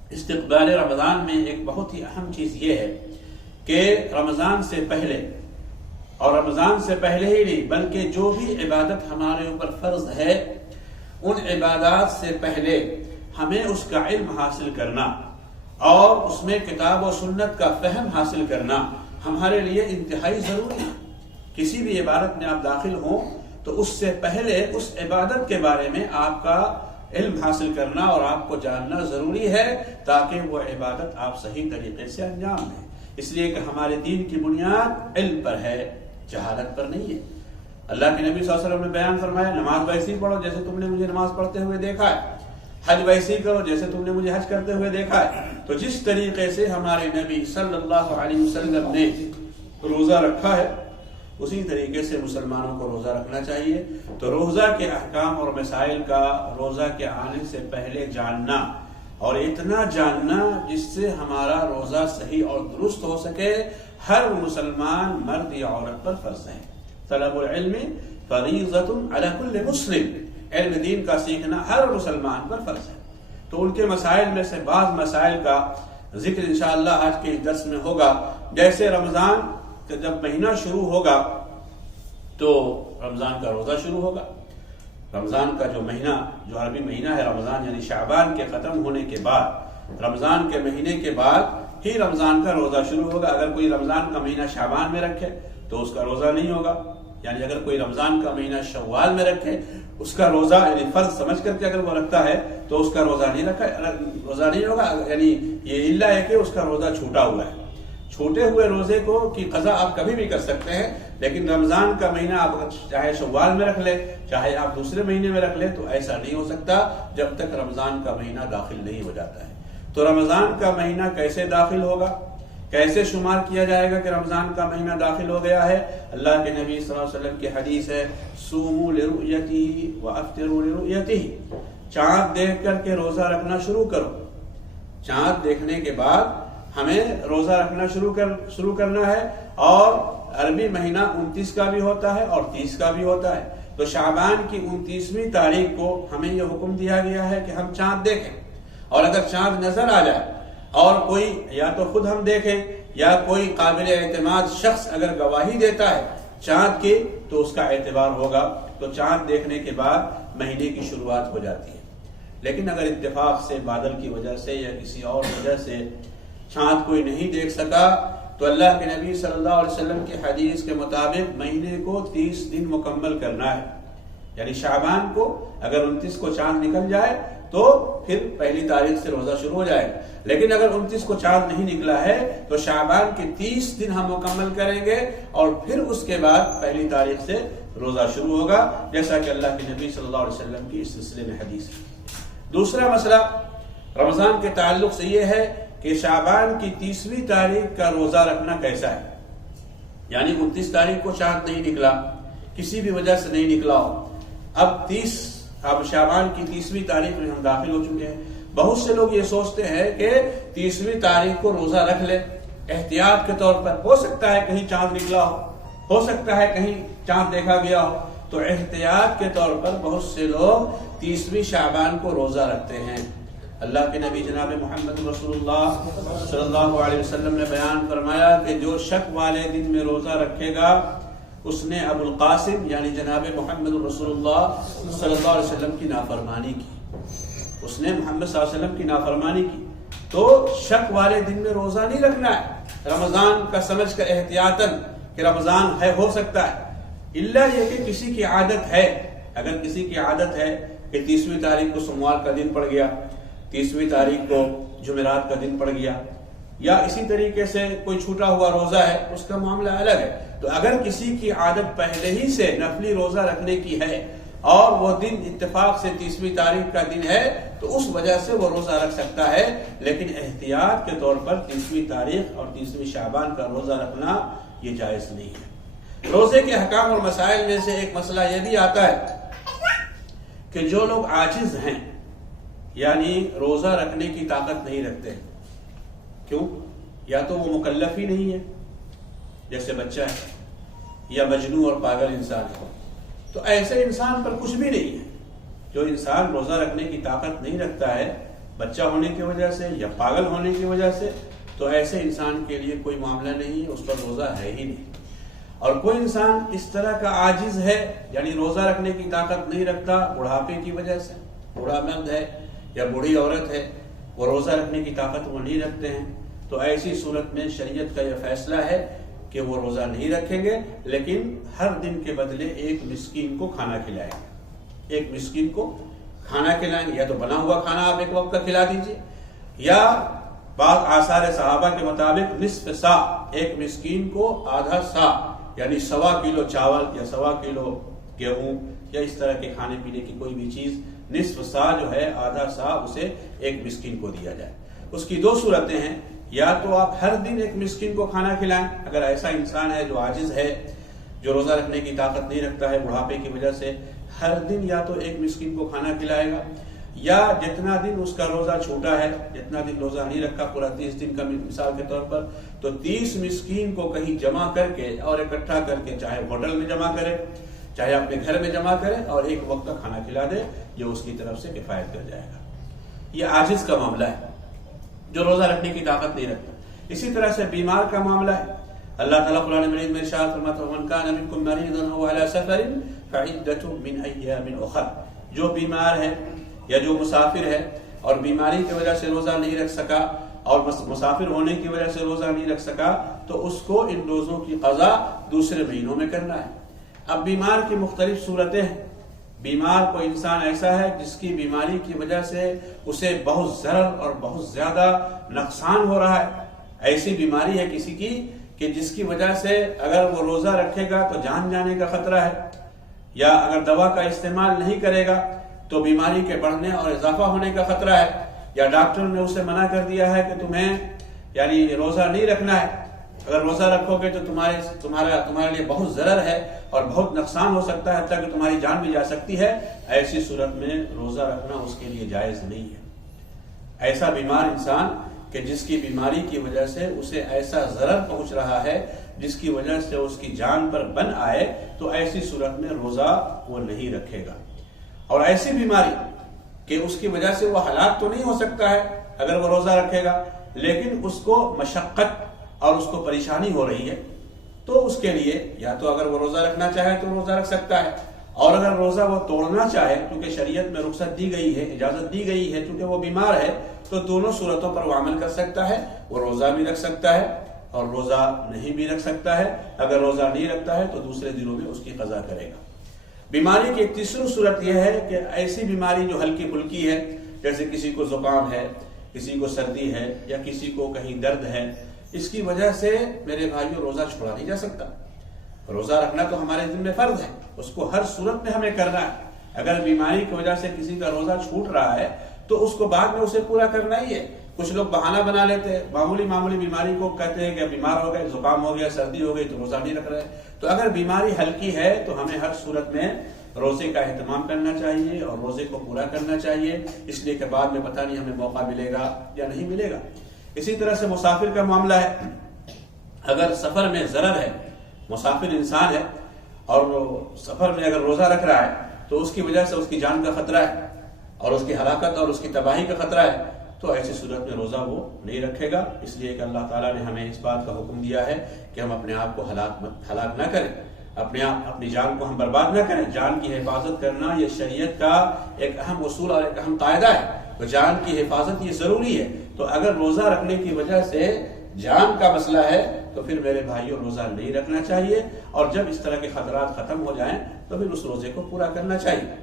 استقبال رمضان میں ایک بہت ہی اہم چیز یہ ہے کہ رمضان سے پہلے اور رمضان سے پہلے ہی نہیں بلکہ جو بھی عبادت ہمارے اوپر فرض ہے ان عبادات سے پہلے ہمیں اس کا علم حاصل کرنا اور اس میں کتاب و سنت کا فہم حاصل کرنا ہمارے لیے انتہائی ضروری ہے۔ کسی بھی عبادت میں آپ داخل ہوں تو اس سے پہلے اس عبادت کے بارے میں آپ کا علم حاصل کرنا اور آپ کو جاننا ضروری ہے تاکہ وہ عبادت آپ صحیح طریقے سے انجام دیں۔ اس لیے کہ ہمارے دین کی بنیاد علم پر ہے، جہالت پر نہیں ہے۔ اللہ کے نبی صلی اللہ علیہ وسلم نے بیان فرمایا نماز ویسی پڑھو جیسے تم نے مجھے نماز پڑھتے ہوئے دیکھا ہے، حج ویسی کرو جیسے تم نے مجھے حج کرتے ہوئے دیکھا ہے۔ تو جس طریقے سے ہمارے نبی صلی اللہ علیہ وسلم نے روزہ رکھا ہے اسی طریقے سے مسلمانوں کو روزہ رکھنا چاہیے۔ تو روزہ کے احکام اور مسائل کا روزہ کے آنے سے پہلے جاننا اور اتنا جاننا جس سے ہمارا روزہ صحیح اور درست ہو سکے ہر مسلمان مرد یا عورت پر فرض ہے۔ طلب العلم فریضۃ علی کل مسلم، علم دین کا سیکھنا ہر مسلمان پر فرض ہے۔ تو ان کے مسائل میں سے بعض مسائل کا ذکر انشاءاللہ آج کے درس میں ہوگا۔ جیسے رمضان کا جب مہینہ شروع ہوگا تو رمضان کا روزہ شروع ہوگا۔ رمضان کا جو مہینہ جو عربی مہینہ ہے رمضان یعنی شعبان کے ختم ہونے کے بعد رمضان کے مہینے کے بعد ہی رمضان کا روزہ شروع ہوگا۔ اگر کوئی رمضان کا مہینہ شعبان میں رکھے تو اس کا روزہ نہیں ہوگا، یعنی اگر کوئی رمضان کا مہینہ شوال میں رکھے اس کا روزہ یعنی فرض سمجھ کر کے اگر وہ رکھتا ہے تو اس کا روزہ نہیں ہوگا، یعنی یہ الا ہے کہ اس کا روزہ چھوٹا ہوا ہے۔ چھوٹے ہوئے روزے کو کی قضا آپ کبھی بھی کر سکتے ہیں، لیکن رمضان کا مہینہ آپ چاہے شوال میں رکھ لیں چاہے آپ دوسرے مہینے میں رکھ لیں تو ایسا نہیں ہو سکتا جب تک رمضان کا مہینہ داخل نہیں ہو جاتا ہے۔ تو رمضان کا مہینہ کیسے داخل ہوگا، کیسے شمار کیا جائے گا کہ رمضان کا مہینہ داخل ہو گیا ہے؟ اللہ کے نبی صلی اللہ علیہ وسلم کی حدیث ہے، صوموا لرؤیتہ وافطروا لرؤیتہ، چاند دیکھ کر کے روزہ رکھنا شروع کرو۔ چاند دیکھنے کے بعد ہمیں روزہ رکھنا شروع کرنا ہے، اور عربی مہینہ 29 کا بھی ہوتا ہے اور 30 کا بھی ہوتا ہے۔ تو شعبان کی 29ویں تاریخ کو ہمیں یہ حکم دیا گیا ہے کہ ہم چاند دیکھیں، اور اگر چاند نظر آ جائے اور کوئی یا تو خود ہم دیکھیں یا کوئی قابل اعتماد شخص اگر گواہی دیتا ہے چاند کی تو اس کا اعتبار ہوگا۔ تو چاند دیکھنے کے بعد مہینے کی شروعات ہو جاتی ہے۔ لیکن اگر اتفاق سے بادل کی وجہ سے یا کسی اور وجہ سے چاند کوئی نہیں دیکھ سکا تو اللہ کے نبی صلی اللہ علیہ وسلم کی حدیث کے مطابق مہینے کو 30 دن مکمل کرنا ہے۔ یعنی شعبان کو اگر 29 کو چاند نکل جائے تو پھر پہلی تاریخ سے روزہ شروع ہو جائے گا، لیکن اگر 29 کو چاند نہیں نکلا ہے تو شعبان کے 30 دن ہم مکمل کریں گے، اور پھر اس کے بعد پہلی تاریخ سے روزہ شروع ہوگا، جیسا کہ اللہ کے نبی صلی اللہ علیہ وسلم کی اس سلسلے میں حدیث ہے۔ دوسرا مسئلہ رمضان کے تعلق سے یہ ہے کہ شعبان کی 30ویں تاریخ کا روزہ رکھنا کیسا ہے؟ یعنی 29 تاریخ کو چاند نہیں نکلا، کسی بھی وجہ سے نہیں نکلا ہو، اب شعبان کی 30ویں تاریخ میں ہم داخل ہو چکے ہیں۔ بہت سے لوگ یہ سوچتے ہیں کہ 30ویں تاریخ کو روزہ رکھ لے احتیاط کے طور پر، ہو سکتا ہے کہیں چاند نکلا ہو سکتا ہے کہیں چاند دیکھا گیا ہو، تو احتیاط کے طور پر بہت سے لوگ 30ویں شعبان کو روزہ رکھتے ہیں۔ اللہ کے نبی جناب محمد رسول اللہ صلی اللہ علیہ وسلم نے بیان فرمایا کہ جو شک والے دن میں روزہ رکھے گا اس نے ابو القاسم یعنی جناب محمد رسول اللہ صلی اللہ علیہ وسلم کی نافرمانی کی، اس نے محمد صلی اللہ علیہ وسلم کی نافرمانی کی۔ تو شک والے دن میں روزہ نہیں رکھنا ہے، رمضان کا سمجھ کر احتیاطاً کہ رمضان ہے، ہو سکتا ہے، الا یہ کہ کسی کی عادت ہے، اگر کسی کی عادت ہے کہ 30ویں تاریخ کو سوموار کا دن پڑ گیا، 30ویں تاریخ کو جمعرات کا دن پڑ گیا، یا اسی طریقے سے کوئی چھوٹا ہوا روزہ ہے، اس کا معاملہ الگ ہے۔ تو اگر کسی کی عادت پہلے ہی سے نفلی روزہ رکھنے کی ہے اور وہ دن اتفاق سے 30ویں تاریخ کا دن ہے تو اس وجہ سے وہ روزہ رکھ سکتا ہے، لیکن احتیاط کے طور پر 30ویں تاریخ اور 30ویں شعبان کا روزہ رکھنا یہ جائز نہیں ہے۔ روزے کے احکام اور مسائل میں سے ایک مسئلہ یہ بھی آتا ہے کہ جو لوگ عاجز ہیں یعنی روزہ رکھنے کی طاقت نہیں رکھتے، کیوں؟ یا تو وہ مکلف ہی نہیں ہے، جیسے بچہ ہے، یا مجنون اور پاگل انسان ہے، تو ایسے انسان پر کچھ بھی نہیں ہے۔ جو انسان روزہ رکھنے کی طاقت نہیں رکھتا ہے بچہ ہونے کی وجہ سے یا پاگل ہونے کی وجہ سے، تو ایسے انسان کے لیے کوئی معاملہ نہیں ہے، اس پر روزہ ہے ہی نہیں۔ اور کوئی انسان اس طرح کا عاجز ہے یعنی روزہ رکھنے کی طاقت نہیں رکھتا بڑھاپے کی وجہ سے، بوڑھا مرد ہے یا بوڑھی عورت ہے، وہ روزہ رکھنے کی طاقت وہ نہیں رکھتے ہیں، تو ایسی صورت میں شریعت کا یہ فیصلہ ہے کہ وہ روزہ نہیں رکھیں گے، لیکن ہر دن کے بدلے ایک مسکین کو کھانا کھلائیں گے، ایک مسکین کو کھانا کھلائیں گے، یا تو بنا ہوا کھانا آپ ایک وقت کا کھلا دیجئے، یا بعض آثار صحابہ کے مطابق نصف سا، ایک مسکین کو آدھا سا یعنی 1.25 کلو چاول یا 1.25 کلو گیہوں یا اس طرح کے کھانے پینے کی کوئی بھی چیز، نصف سا جو ہے آدھا سا اسے ایک مسکین کو دیا جائے۔ اس کی دو صورتیں ہیں، یا تو آپ ہر دن ایک مسکین کو کھانا کھلائیں، اگر ایسا انسان ہے جو عاجز ہے، جو روزہ رکھنے کی طاقت نہیں رکھتا ہے بڑھاپے کی وجہ سے، ہر دن یا تو ایک مسکین کو کھانا کھلائے گا، یا جتنا دن اس کا روزہ چھوٹا ہے، جتنا دن روزہ نہیں رکھا پورا 30 دن کا مثال کے طور پر، تو 30 مسکین کو کہیں جمع کر کے اور اکٹھا کر کے چاہے ہوٹل میں جمع کرے چاہے اپنے گھر میں جمع کرے اور ایک وقت کا کھانا کھلا دے، یہ اس کی طرف سے کفایت کر جائے گا۔ یہ عاجز کا معاملہ ہے جو روزہ رکھنے کی طاقت نہیں رکھتا۔ اسی طرح سے بیمار کا معاملہ ہے، اللہ تعالیٰ قرآن مجید میں ارشاد فرماتا ہے وَمَنْ كَانَ مِنْكُمْ مَرِيضًا أَوْ عَلَى سَفَرٍ فَعِدَّةٌ مِنْ أَيَّامٍ أُخَرَ، جو بیمار ہے یا جو مسافر ہے اور بیماری کی وجہ سے روزہ نہیں رکھ سکا اور مسافر ہونے کی وجہ سے روزہ نہیں رکھ سکا، تو اس کو ان روزوں کی قضا دوسرے مہینوں میں کرنا ہے۔ اب بیمار کی مختلف صورتیں ہیں. بیمار کوئی انسان ایسا ہے جس کی بیماری کی وجہ سے اسے بہت ضرر اور بہت زیادہ نقصان ہو رہا ہے. ایسی بیماری ہے کسی کی کہ جس کی وجہ سے اگر وہ روزہ رکھے گا تو جان جانے کا خطرہ ہے، یا اگر دوا کا استعمال نہیں کرے گا تو بیماری کے بڑھنے اور اضافہ ہونے کا خطرہ ہے، یا ڈاکٹر نے اسے منع کر دیا ہے کہ تمہیں یعنی روزہ نہیں رکھنا ہے، اگر روزہ رکھو گے تو تمہارے لیے بہت ضرر ہے اور بہت نقصان ہو سکتا ہے، حتیٰ کہ تمہاری جان بھی جا سکتی ہے. ایسی صورت میں روزہ رکھنا اس کے لیے جائز نہیں ہے. ایسا بیمار انسان کہ جس کی بیماری کی وجہ سے اسے ایسا ضرر پہنچ رہا ہے جس کی وجہ سے اس کی جان پر بن آئے، تو ایسی صورت میں روزہ وہ نہیں رکھے گا. اور ایسی بیماری کہ اس کی وجہ سے وہ ہلاک تو نہیں ہو سکتا ہے اگر وہ روزہ رکھے گا، لیکن اس کو مشقت اور اس کو پریشانی ہو رہی ہے، تو اس کے لیے یا تو اگر وہ روزہ رکھنا چاہے تو روزہ رکھ سکتا ہے، اور اگر روزہ وہ توڑنا چاہے کیونکہ شریعت میں رخصت دی گئی ہے، اجازت دی گئی ہے، چونکہ وہ بیمار ہے، تو دونوں صورتوں پر وہ عمل کر سکتا ہے. وہ روزہ بھی رکھ سکتا ہے اور روزہ نہیں بھی رکھ سکتا ہے. اگر روزہ نہیں رکھتا ہے تو دوسرے دنوں میں اس کی قضا کرے گا. بیماری کی ایک تیسری صورت یہ ہے کہ ایسی بیماری جو ہلکی پھلکی ہے، جیسے کسی کو زکام ہے، کسی کو سردی ہے، یا کسی کو کہیں درد ہے، اس کی وجہ سے میرے بھائیوں روزہ چھوڑا نہیں جا سکتا. روزہ رکھنا تو ہمارے ذمہ فرض ہے، اس کو ہر صورت میں ہمیں کرنا ہے. اگر بیماری کی وجہ سے کسی کا روزہ چھوٹ رہا ہے تو اس کو بعد میں اسے پورا کرنا ہی ہے. کچھ لوگ بہانہ بنا لیتے ہیں، معمولی بیماری کو کہتے ہیں کہ بیمار ہو گئے، زکام ہو گیا، سردی ہو گئی تو روزہ نہیں رکھ رہے. تو اگر بیماری ہلکی ہے تو ہمیں ہر صورت میں روزے کا اہتمام کرنا چاہیے اور روزے کو پورا کرنا چاہیے، اس لیے کہ بعد میں پتہ نہیں ہمیں موقع ملے گا یا نہیں ملے گا. اسی طرح سے مسافر کا معاملہ ہے. اگر سفر میں ضرر ہے، مسافر انسان ہے اور سفر میں اگر روزہ رکھ رہا ہے تو اس کی وجہ سے اس کی جان کا خطرہ ہے اور اس کی ہلاکت اور اس کی تباہی کا خطرہ ہے، تو ایسی صورت میں روزہ وہ نہیں رکھے گا. اس لیے کہ اللہ تعالیٰ نے ہمیں اس بات کا حکم دیا ہے کہ ہم اپنے آپ کو ہلاک نہ کریں، اپنی جان کو ہم برباد نہ کریں. جان کی حفاظت کرنا یہ شریعت کا ایک اہم اصول اور ایک اہم قاعدہ ہے. تو جان کی حفاظت یہ ضروری ہے. تو اگر روزہ رکھنے کی وجہ سے جان کا مسئلہ ہے تو پھر میرے بھائیوں روزہ نہیں رکھنا چاہیے، اور جب اس طرح کے خطرات ختم ہو جائیں تو پھر اس روزے کو پورا کرنا چاہیے.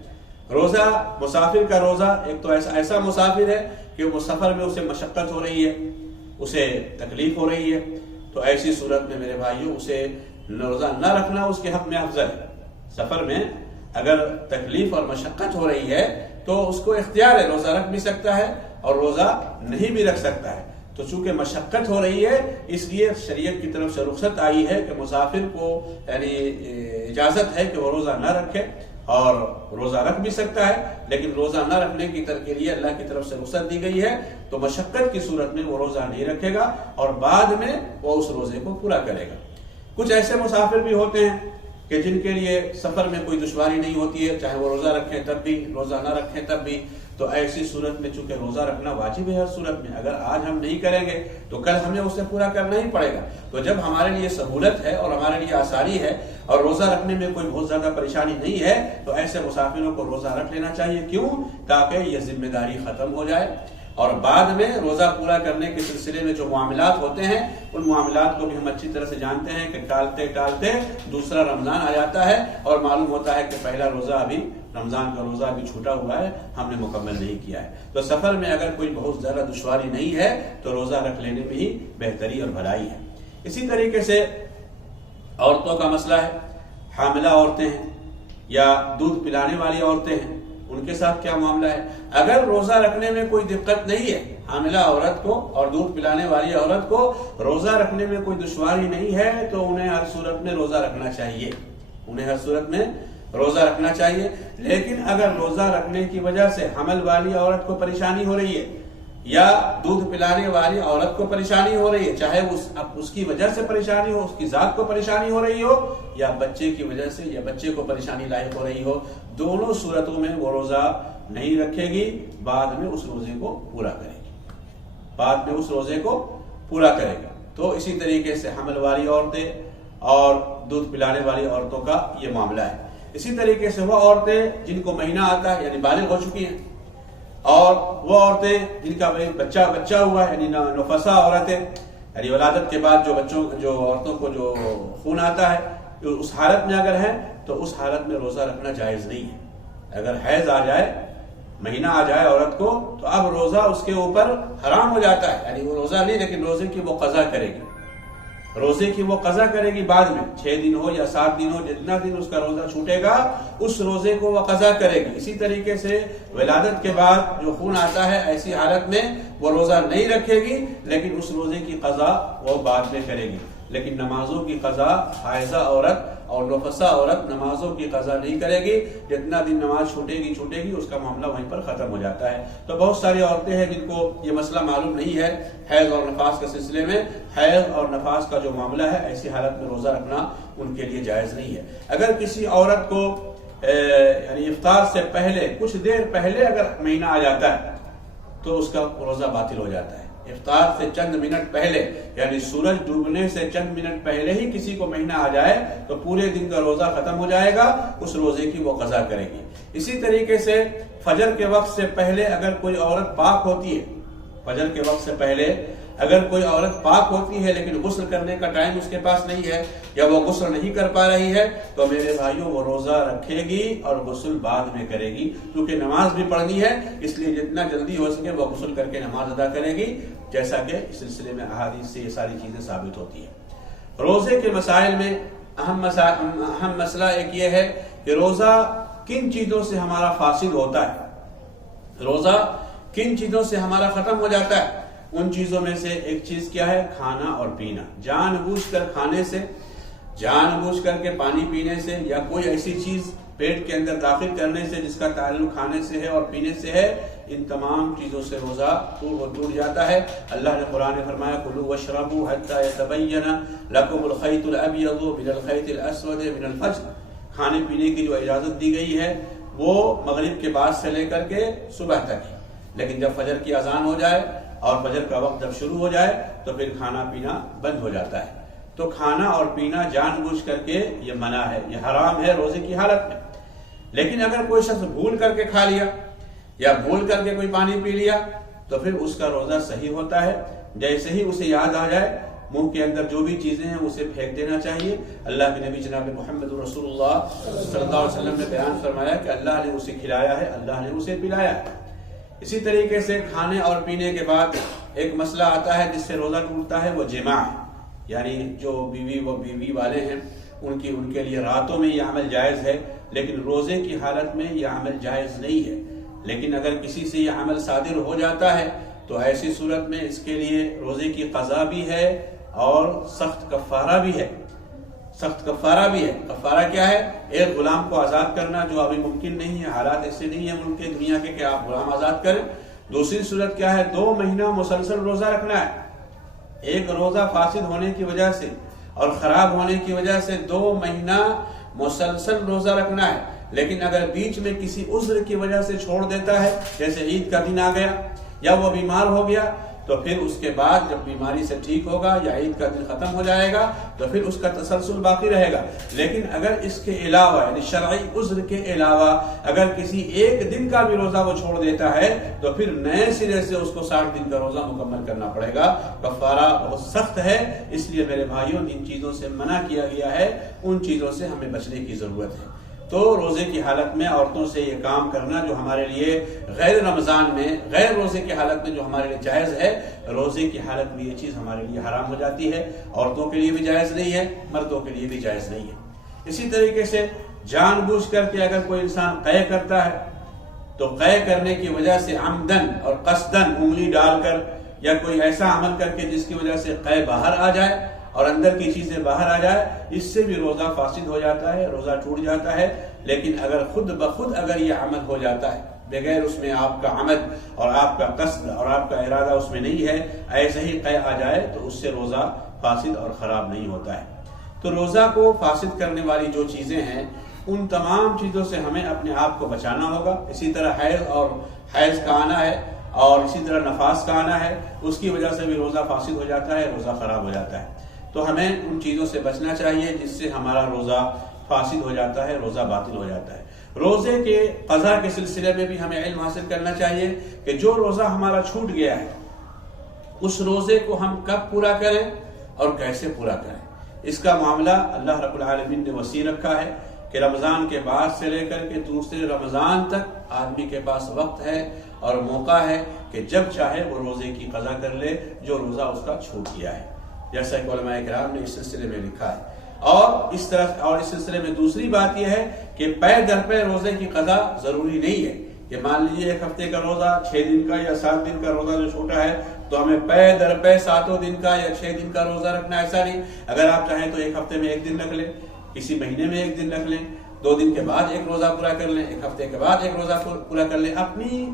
روزہ، مسافر کا روزہ ایک تو ایسا مسافر ہے کہ وہ سفر میں اسے مشقت ہو رہی ہے، اسے تکلیف ہو رہی ہے، تو ایسی صورت میں میرے بھائیوں اسے روزہ نہ رکھنا اس کے حق میں افضل ہے. سفر میں اگر تکلیف اور مشقت ہو رہی ہے تو اس کو اختیار ہے، روزہ رکھ بھی سکتا ہے اور روزہ نہیں بھی رکھ سکتا ہے. تو چونکہ مشقت ہو رہی ہے اس لیے شریعت کی طرف سے رخصت آئی ہے کہ مسافر کو یعنی اجازت ہے کہ وہ روزہ نہ رکھے، اور روزہ رکھ بھی سکتا ہے، لیکن روزہ نہ رکھنے کے لیے اللہ کی طرف سے رخصت دی گئی ہے. تو مشقت کی صورت میں وہ روزہ نہیں رکھے گا اور بعد میں وہ اس روزے کو پورا کرے گا. کچھ ایسے مسافر بھی ہوتے ہیں کہ جن کے لیے سفر میں کوئی دشواری نہیں ہوتی ہے، چاہے وہ روزہ رکھیں تب بھی، روزہ نہ رکھیں تب بھی. تو ایسی صورت میں چونکہ روزہ رکھنا واجب ہے ہر صورت میں، اگر آج ہم نہیں کریں گے تو کل ہمیں اسے پورا کرنا ہی پڑے گا. تو جب ہمارے لیے سہولت ہے اور ہمارے لیے آسانی ہے اور روزہ رکھنے میں کوئی بہت زیادہ پریشانی نہیں ہے تو ایسے مسافروں کو روزہ رکھ لینا چاہیے. کیوں؟ تاکہ یہ ذمہ داری ختم ہو جائے اور بعد میں روزہ پورا کرنے کے سلسلے میں جو معاملات ہوتے ہیں ان معاملات کو بھی ہم اچھی طرح سے جانتے ہیں کہ ٹالتے ٹالتے دوسرا رمضان آ جاتا ہے اور معلوم ہوتا ہے کہ پہلا روزہ ابھی رمضان کا روزہ ابھی چھوٹا ہوا ہے، ہم نے مکمل نہیں کیا ہے. تو سفر میں اگر کوئی بہت زیادہ دشواری نہیں ہے تو روزہ رکھ لینے میں ہی بہتری اور بھلائی ہے. اسی طریقے سے عورتوں کا مسئلہ ہے. حاملہ عورتیں ہیں یا دودھ پلانے والی عورتیں ہیں، ان کے ساتھ کیا معاملہ ہے؟ اگر روزہ رکھنے میں کوئی دقت نہیں ہے، حاملہ عورت کو اور دودھ پلانے والی عورت کو روزہ رکھنے میں کوئی دشواری نہیں ہے تو انہیں ہر صورت میں روزہ رکھنا چاہیے، روزہ رکھنا چاہیے. لیکن اگر روزہ رکھنے کی وجہ سے حمل والی عورت کو پریشانی ہو رہی ہے یا دودھ پلانے والی عورت کو پریشانی ہو رہی ہے، چاہے اس کی وجہ سے پریشانی ہو، اس کی ذات کو پریشانی ہو رہی ہو یا بچے کی وجہ سے یا بچے کو پریشانی لاحق ہو رہی ہو، دونوں صورتوں میں وہ روزہ نہیں رکھے گی، بعد میں اس روزے کو پورا کرے گی. تو اسی طریقے سے حمل والی عورتیں اور دودھ پلانے والی عورتوں کا یہ معاملہ ہے. اسی طریقے سے وہ عورتیں جن کو مہینہ آتا ہے یعنی بالغ ہو چکی ہیں، اور وہ عورتیں جن کا بچہ ہوا ہے یعنی نفسا عورتیں، یعنی ولادت کے بعد جو عورتوں کو جو خون آتا ہے، اس حالت میں اگر ہے تو اس حالت میں روزہ رکھنا جائز نہیں ہے۔ اگر حیض آ جائے، مہینہ آ جائے عورت کو، تو اب روزہ اس کے اوپر حرام ہو جاتا ہے، یعنی وہ روزہ نہیں لیکن روزے کی وہ قضا کرے گی، روزے کی وہ قضا کرے گی بعد میں، 6 دن ہو یا 7 دن ہو، جتنا دن اس کا روزہ چھوٹے گا اس روزے کو وہ قضا کرے گی۔ اسی طریقے سے ولادت کے بعد جو خون آتا ہے، ایسی حالت میں وہ روزہ نہیں رکھے گی لیکن اس روزے کی قضا وہ بعد میں کرے گی۔ لیکن نمازوں کی قضا حائضہ عورت اور نفسا عورت نمازوں کی قضا نہیں کرے گی، جتنا دن نماز چھوٹے گی اس کا معاملہ وہیں پر ختم ہو جاتا ہے۔ تو بہت ساری عورتیں ہیں جن کو یہ مسئلہ معلوم نہیں ہے حیض اور نفاس کے سلسلے میں، حیض اور نفاس کا جو معاملہ ہے ایسی حالت میں روزہ رکھنا ان کے لیے جائز نہیں ہے۔ اگر کسی عورت کو یعنی افطار سے پہلے کچھ دیر پہلے اگر مہینہ آ جاتا ہے تو اس کا روزہ باطل ہو جاتا ہے۔ افطار سے چند منٹ پہلے، یعنی سورج ڈوبنے سے چند منٹ پہلے ہی کسی کو مہینہ آ جائے تو پورے دن کا روزہ ختم ہو جائے گا، اس روزے کی وہ قضا کرے گی۔ اسی طریقے سے فجر کے وقت سے پہلے اگر کوئی عورت پاک ہوتی ہے، فجر کے وقت سے پہلے اگر کوئی عورت پاک ہوتی ہے لیکن غسل کرنے کا ٹائم اس کے پاس نہیں ہے یا وہ غسل نہیں کر پا رہی ہے، تو میرے بھائیوں وہ روزہ رکھے گی اور غسل بعد میں کرے گی، کیونکہ نماز بھی پڑھنی ہے، اس لیے جتنا جلدی ہو سکے وہ غسل کر کے نماز ادا کرے گی، جیسا کہ اس سلسلے میں احادیث سے یہ ساری چیزیں ثابت ہوتی ہیں۔ روزے کے مسائل میں اہم مسئلہ ایک یہ ہے کہ روزہ کن چیزوں سے ہمارا فاسد ہوتا ہے، روزہ کن چیزوں سے ہمارا ختم ہو جاتا ہے۔ ان چیزوں میں سے ایک چیز کیا ہے؟ کھانا اور پینا۔ جان بوجھ کر کھانے سے، جان بوجھ کر کے پانی پینے سے، یا کوئی ایسی چیز پیٹ کے اندر داخل کرنے سے جس کا تعلق کھانے سے ہے اور پینے سے ہے، ان تمام چیزوں سے روزہ ٹوٹ جاتا ہے۔ اللہ نے قرآن میں فرمایا کلوا واشربوا حتى يتبين لكم الخيط الابيض من الخيط الاسود من الفجر۔ کھانے پینے کی جو اجازت دی گئی ہے وہ مغرب کے بعد سے لے کر کے صبح تک ہے، لیکن جب فجر کی اذان ہو جائے اور فجر کا وقت جب شروع ہو جائے تو پھر کھانا پینا بند ہو جاتا ہے۔ تو کھانا اور پینا جان بوجھ کر کے یہ منع ہے، یہ حرام ہے روزے کی حالت میں۔ لیکن اگر کوئی شخص بھول کر کے کھا لیا یا بھول کر کے کوئی پانی پی لیا تو پھر اس کا روزہ صحیح ہوتا ہے۔ جیسے ہی اسے یاد آ جائے منہ کے اندر جو بھی چیزیں ہیں اسے پھینک دینا چاہیے۔ اللہ کے نبی جناب محمد رسول اللہ صلی اللہ علیہ وسلم نے بیان فرمایا کہ اللہ نے اسے کھلایا ہے، اللہ نے اسے پلایا ہے۔ اسی طریقے سے کھانے اور پینے کے بعد ایک مسئلہ آتا ہے جس سے روزہ ٹوٹتا ہے، وہ جماع ہے، یعنی جو بیوی والے ہیں ان کے لیے راتوں میں یہ عمل جائز ہے، لیکن روزے کی حالت میں یہ عمل جائز نہیں ہے۔ لیکن اگر کسی سے یہ عمل صادر ہو جاتا ہے تو ایسی صورت میں اس کے لیے روزے کی قضا بھی ہے اور سخت کفارہ بھی ہے، سخت کفارہ بھی ہے۔ کفارہ کیا ہے؟ ایک غلام کو آزاد کرنا، جو ابھی ممکن نہیں ہے، حالات ایسے نہیں ہیں ملک کے دنیا کے کہ آپ غلام آزاد کریں۔ دوسری صورت کیا ہے؟ 2 مہینہ مسلسل روزہ رکھنا ہے۔ ایک روزہ فاسد ہونے کی وجہ سے اور خراب ہونے کی وجہ سے 2 مہینہ مسلسل روزہ رکھنا ہے، لیکن اگر بیچ میں کسی عذر کی وجہ سے چھوڑ دیتا ہے، جیسے عید کا دن آ گیا یا وہ بیمار ہو گیا، تو پھر اس کے بعد جب بیماری سے ٹھیک ہوگا یا عید کا دن ختم ہو جائے گا تو پھر اس کا تسلسل باقی رہے گا۔ لیکن اگر اس کے علاوہ یعنی شرعی عذر کے علاوہ اگر کسی ایک دن کا بھی روزہ وہ چھوڑ دیتا ہے تو پھر نئے سرے سے اس کو 60 دن کا روزہ مکمل کرنا پڑے گا۔ کفارہ بہت سخت ہے، اس لیے میرے بھائیوں جن چیزوں سے منع کیا گیا ہے ان چیزوں سے ہمیں بچنے کی ضرورت ہے۔ تو روزے کی حالت میں عورتوں سے یہ کام کرنا جو ہمارے لیے غیر رمضان میں، غیر روزے کی حالت میں جو ہمارے لیے جائز ہے، روزے کی حالت میں یہ چیز ہمارے لیے حرام ہو جاتی ہے۔ عورتوں کے لیے بھی جائز نہیں ہے، مردوں کے لیے بھی جائز نہیں ہے۔ اسی طریقے سے جان بوجھ کر کے اگر کوئی انسان قے کرتا ہے تو قے کرنے کی وجہ سے عمدن اور قصدن انگلی ڈال کر یا کوئی ایسا عمل کر کے جس کی وجہ سے قے باہر آ جائے اور اندر کی چیزیں باہر آ جائے، اس سے بھی روزہ فاسد ہو جاتا ہے، روزہ ٹوٹ جاتا ہے۔ لیکن اگر خود بخود اگر یہ عمل ہو جاتا ہے بغیر اس میں آپ کا عمد اور آپ کا قصد اور آپ کا ارادہ اس میں نہیں ہے، ایسے ہی قے آ جائے تو اس سے روزہ فاسد اور خراب نہیں ہوتا ہے۔ تو روزہ کو فاسد کرنے والی جو چیزیں ہیں ان تمام چیزوں سے ہمیں اپنے آپ کو بچانا ہوگا۔ اسی طرح حیض کا آنا ہے اور اسی طرح نفاس کا آنا ہے، اس کی وجہ سے بھی روزہ فاسد ہو جاتا ہے، روزہ خراب ہو جاتا ہے۔ تو ہمیں ان چیزوں سے بچنا چاہیے جس سے ہمارا روزہ فاسد ہو جاتا ہے، روزہ باطل ہو جاتا ہے۔ روزے کے قضا کے سلسلے میں بھی ہمیں علم حاصل کرنا چاہیے کہ جو روزہ ہمارا چھوٹ گیا ہے اس روزے کو ہم کب پورا کریں اور کیسے پورا کریں۔ اس کا معاملہ اللہ رب العالمین نے وسیع رکھا ہے۔ کہ رمضان کے بعد سے لے کر کے دوسرے رمضان تک آدمی کے پاس وقت ہے اور موقع ہے کہ جب چاہے وہ روزے کی قضا کر لے جو روزہ اس کا چھوٹ گیا ہے، جیسا کہ علماء کرام نے اس سلسلے میں لکھا ہے۔ اور اس سلسلے میں دوسری بات یہ ہے کہ پے در پے روزے کی قضا ضروری نہیں ہے کہ مان لیجیے 1 ہفتے کا روزہ 6 دن کا یا 7 دن کا روزہ جو چھوٹا ہے تو ہمیں پے در پے 7 دن کا یا 6 دن کا روزہ رکھنا، ایسا نہیں۔ اگر آپ چاہیں تو 1 ہفتے میں 1 دن رکھ لیں، کسی مہینے میں 1 دن رکھ لیں، 2 دن کے بعد 1 روزہ پورا کر لیں، 1 ہفتے کے بعد 1 روزہ پورا کر لیں، اپنی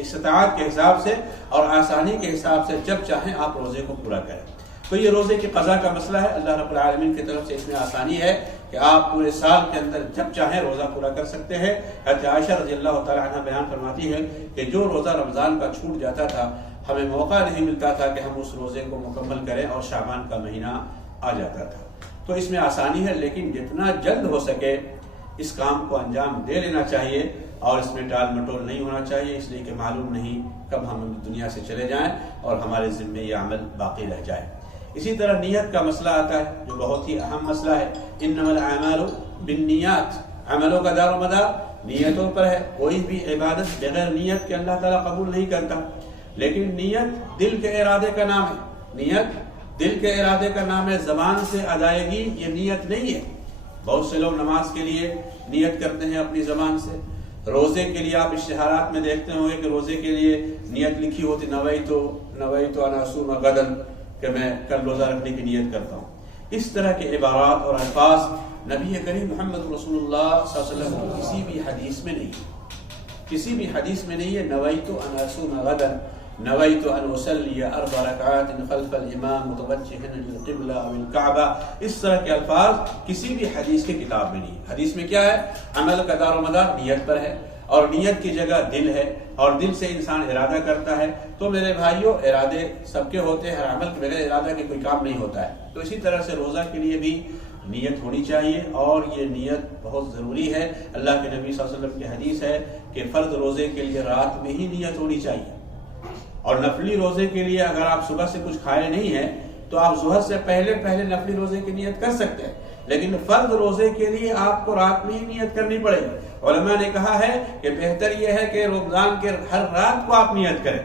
استطاعت کے حساب سے اور آسانی کے حساب سے جب چاہیں آپ روزے کو پورا کریں۔ تو یہ روزے کی قضا کا مسئلہ ہے، اللہ رب العالمین کی طرف سے اس میں آسانی ہے کہ آپ پورے سال کے اندر جب چاہیں روزہ پورا کر سکتے ہیں۔ حضرت عائشہ رضی اللہ تعالیٰ عنہ بیان فرماتی ہے کہ جو روزہ رمضان کا چھوٹ جاتا تھا ہمیں موقع نہیں ملتا تھا کہ ہم اس روزے کو مکمل کریں اور شعبان کا مہینہ آ جاتا تھا۔ تو اس میں آسانی ہے، لیکن جتنا جلد ہو سکے اس کام کو انجام دے لینا چاہیے اور اس میں ٹال مٹول نہیں ہونا چاہیے، اس لیے کہ معلوم نہیں کب ہم دنیا سے چلے جائیں اور ہمارے ذمے یہ عمل باقی رہ جائے۔ اسی طرح نیت کا مسئلہ آتا ہے جو بہت ہی اہم مسئلہ ہے۔ انما الاعمال بالنیات، عملوں کا دار و مدار نیتوں پر ہے۔ کوئی بھی عبادت بغیر نیت کے اللہ تعالیٰ قبول نہیں کرتا، لیکن نیت دل کے ارادے کا نام ہے، نیت دل کے ارادے کا نام ہے، زبان سے ادائیگی یہ نیت نہیں ہے۔ بہت سے لوگ نماز کے لیے نیت کرتے ہیں اپنی زبان سے، روزے کے لیے آپ اشتہارات میں دیکھتے ہوں گے کہ روزے کے لیے نیت لکھی ہوتی نویت ان اصوم غدا، کہ میں کل روزہ رکھنے کی نیت کرتا ہوں۔ اس طرح کے عبارات اور الفاظ نبی کریم محمد رسول اللہ صلی اللہ علیہ وسلم کی کسی بھی حدیث میں نہیں ہے، کسی بھی حدیث میں نہیں ہے نویت ان اصوم غدا، نویت ان اصلی 4 رکعات خلف الامام متوجہا للقبلہ او الکعبہ، اس طرح کے الفاظ کسی بھی حدیث کی کتاب میں نہیں۔ حدیث میں کیا ہے؟ عمل کا دار و مدار نیت پر ہے اور نیت کی جگہ دل ہے اور دل سے انسان ارادہ کرتا ہے۔ تو میرے بھائیوں، ارادے سب کے ہوتے ہیں، ہر عمل کے بغیر ارادہ کے کوئی کام نہیں ہوتا ہے۔ تو اسی طرح سے روزہ کے لیے بھی نیت ہونی چاہیے اور یہ نیت بہت ضروری ہے۔ اللہ کے نبی صلی اللہ علیہ وسلم کی حدیث ہے کہ فرض روزے کے لیے رات میں ہی نیت ہونی چاہیے، اور نفلی روزے کے لیے اگر آپ صبح سے کچھ کھائے نہیں ہیں تو آپ ظہر سے پہلے نفلی روزے کی نیت کر سکتے ہیں، لیکن فرض روزے کے لیے آپ کو رات میں ہی نیت کرنی پڑے گی۔ علماء نے کہا ہے کہ بہتر یہ ہے کہ رمضان کے ہر رات کو آپ نیت کریں،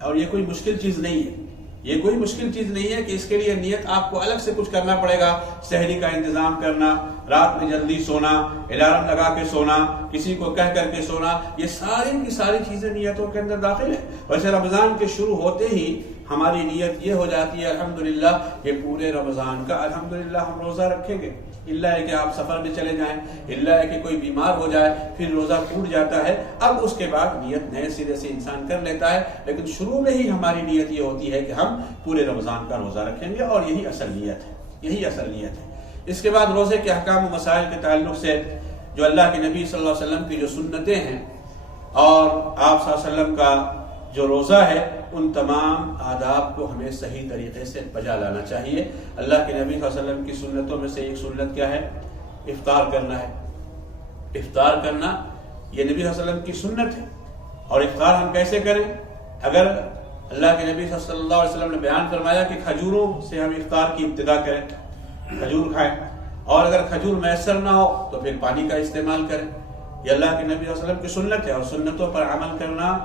اور یہ کوئی مشکل چیز نہیں ہے، یہ کوئی مشکل چیز نہیں ہے کہ اس کے لیے نیت آپ کو الگ سے کچھ کرنا پڑے گا، سحری کا انتظام کرنا، رات میں جلدی سونا، الارم لگا کے سونا، کسی کو کہہ کر کے سونا، یہ ساری کی ساری چیزیں نیتوں کے اندر داخل ہے۔ ویسے رمضان کے شروع ہوتے ہی ہماری نیت یہ ہو جاتی ہے الحمدللہ کہ پورے رمضان کا الحمدللہ ہم روزہ رکھیں گے، اللہ ہے کہ آپ سفر میں چلے جائیں، اللہ ہے کہ کوئی بیمار ہو جائے پھر روزہ ٹوٹ جاتا ہے، اب اس کے بعد نیت نئے سرے سے انسان کر لیتا ہے، لیکن شروع میں ہی ہماری نیت یہ ہوتی ہے کہ ہم پورے رمضان کا روزہ رکھیں گے، اور یہی اصل نیت ہے، یہی اصل نیت ہے۔ اس کے بعد روزے کے احکام و مسائل کے تعلق سے جو اللہ کے نبی صلی اللہ علیہ وسلم کی جو سنتیں ہیں اور آپ صلی اللہ علیہ وسلم کا جو روزہ ہے، ان تمام آداب کو ہمیں صحیح طریقے سے بجا لانا چاہیے۔ اللہ کے نبی صلی اللہ علیہ وسلم کی سنتوں میں سے ایک سنت کیا ہے؟ افطار کرنا ہے۔ افطار کرنا یہ نبی صلی اللہ علیہ وسلم کی سنت ہے، اور افطار ہم کیسے کریں؟ اگر اللہ کے نبی صلی اللہ علیہ وسلم نے بیان فرمایا کہ کھجوروں سے ہم افطار کی ابتدا کریں، کھجور کھائیں، اور اگر کھجور میسر نہ ہو تو پھر پانی کا استعمال کریں، یہ اللہ کے نبی صلی اللہ علیہ وسلم کی سنت ہے، اور سنتوں پر عمل کرنا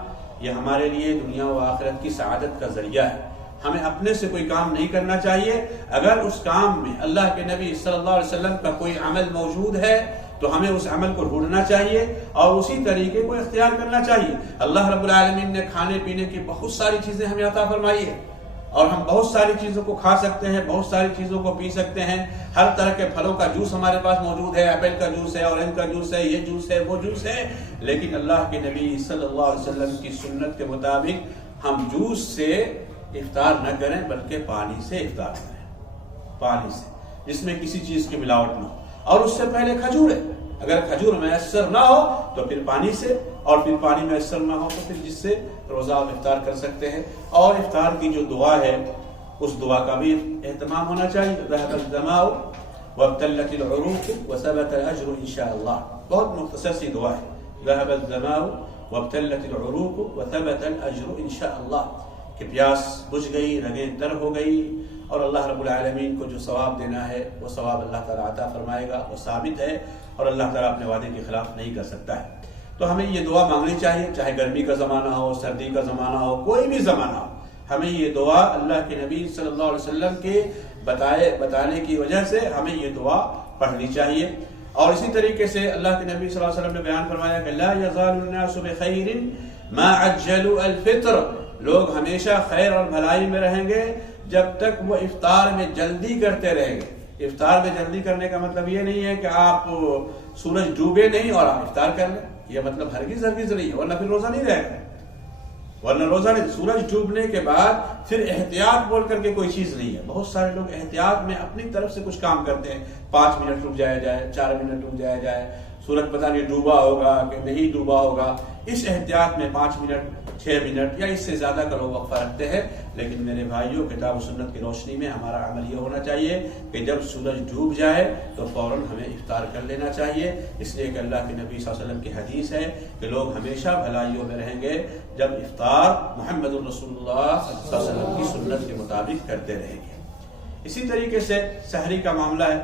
یہ ہمارے لیے دنیا و آخرت کی سعادت کا ذریعہ ہے۔ ہمیں اپنے سے کوئی کام نہیں کرنا چاہیے، اگر اس کام میں اللہ کے نبی صلی اللہ علیہ وسلم کا کوئی عمل موجود ہے تو ہمیں اس عمل کو ڈھونڈنا چاہیے اور اسی طریقے کو اختیار کرنا چاہیے۔ اللہ رب العالمین نے کھانے پینے کی بہت ساری چیزیں ہمیں عطا فرمائی ہے، اور ہم بہت ساری چیزوں کو کھا سکتے ہیں، بہت ساری چیزوں کو پی سکتے ہیں، ہر طرح کے پھلوں کا جوس ہمارے پاس موجود ہے، ایپل کا جوس ہے، اورنج کا جوس ہے، یہ جوس ہے، وہ جوس ہے، لیکن اللہ کے نبی صلی اللہ علیہ وسلم کی سنت کے مطابق ہم جوس سے افطار نہ کریں بلکہ پانی سے افطار کریں، پانی سے جس میں کسی چیز کی ملاوٹ نہ ہو، اور اس سے پہلے کھجور ہے، اگر کھجور میسر نہ ہو تو پھر پانی سے، اور پھر پانی میسر نہ ہو تو پھر جس سے روزہ آپ افطار کر سکتے ہیں۔ اور افطار کی جو دعا ہے اس دعا کا بھی اہتمام ہونا چاہیے، ذهب الظمأ وابتلت العروق وثبت الاجر ان شاء اللہ، بہت مختصر سی دعا ہے، ذهب الظمأ وابتلت العروق وثبت الاجر ان شاء اللہ، کہ پیاس بجھ گئی، رگیں تر ہو گئی، اور اللہ رب العالمین کو جو ثواب دینا ہے وہ ثواب اللہ تعالیٰ عطا فرمائے گا، وہ ثابت ہے، اور اللہ تعالیٰ اپنے وعدے کے خلاف نہیں کر سکتا ہے۔ تو ہمیں یہ دعا مانگنی چاہیے، چاہے گرمی کا زمانہ ہو، سردی کا زمانہ ہو، کوئی بھی زمانہ ہو، ہمیں یہ دعا اللہ کے نبی صلی اللہ علیہ وسلم کے بتانے کی وجہ سے ہمیں یہ دعا پڑھنی چاہیے۔ اور اسی طریقے سے اللہ کے نبی صلی اللہ علیہ وسلم نے بیان فرمایا کہ لا یزال الناس بخیر ما عجلوا الفطر، لوگ ہمیشہ خیر اور بھلائی میں رہیں گے جب تک وہ افطار میں جلدی کرتے رہیں گے۔ افطار میں جلدی کرنے کا مطلب یہ نہیں ہے کہ آپ سورج ڈوبے نہیں اور آپ افطار کر لیں، یہ مطلب ہرگز نہیں ہے، ورنہ پھر روزہ نہیں رہے گا، ورنہ روزہ نہیں۔ سورج ڈوبنے کے بعد پھر احتیاط بول کر کے کوئی چیز نہیں ہے۔ بہت سارے لوگ احتیاط میں اپنی طرف سے کچھ کام کرتے ہیں، 5 منٹ رک جائے 4 منٹ رک جائے، سورج پتہ نہیں ڈوبا ہوگا کہ نہیں ڈوبا ہوگا، اس احتیاط میں 5 منٹ 6 منٹ یا اس سے زیادہ کا لوگ وقفہ رکھتے ہیں۔ لیکن میرے بھائیوں، کتاب و سنت کی روشنی میں ہمارا عمل یہ ہونا چاہیے کہ جب سورج ڈوب جائے تو فوراً ہمیں افطار کر لینا چاہیے، اس لیے کہ اللہ کے نبی صلی اللہ علیہ وسلم کی حدیث ہے کہ لوگ ہمیشہ بھلائیوں میں رہیں گے جب افطار محمد الرسول اللہ صلی اللہ علیہ وسلم کی سنت کے مطابق کرتے رہیں گے۔ اسی طریقے سے سحری کا معاملہ ہے،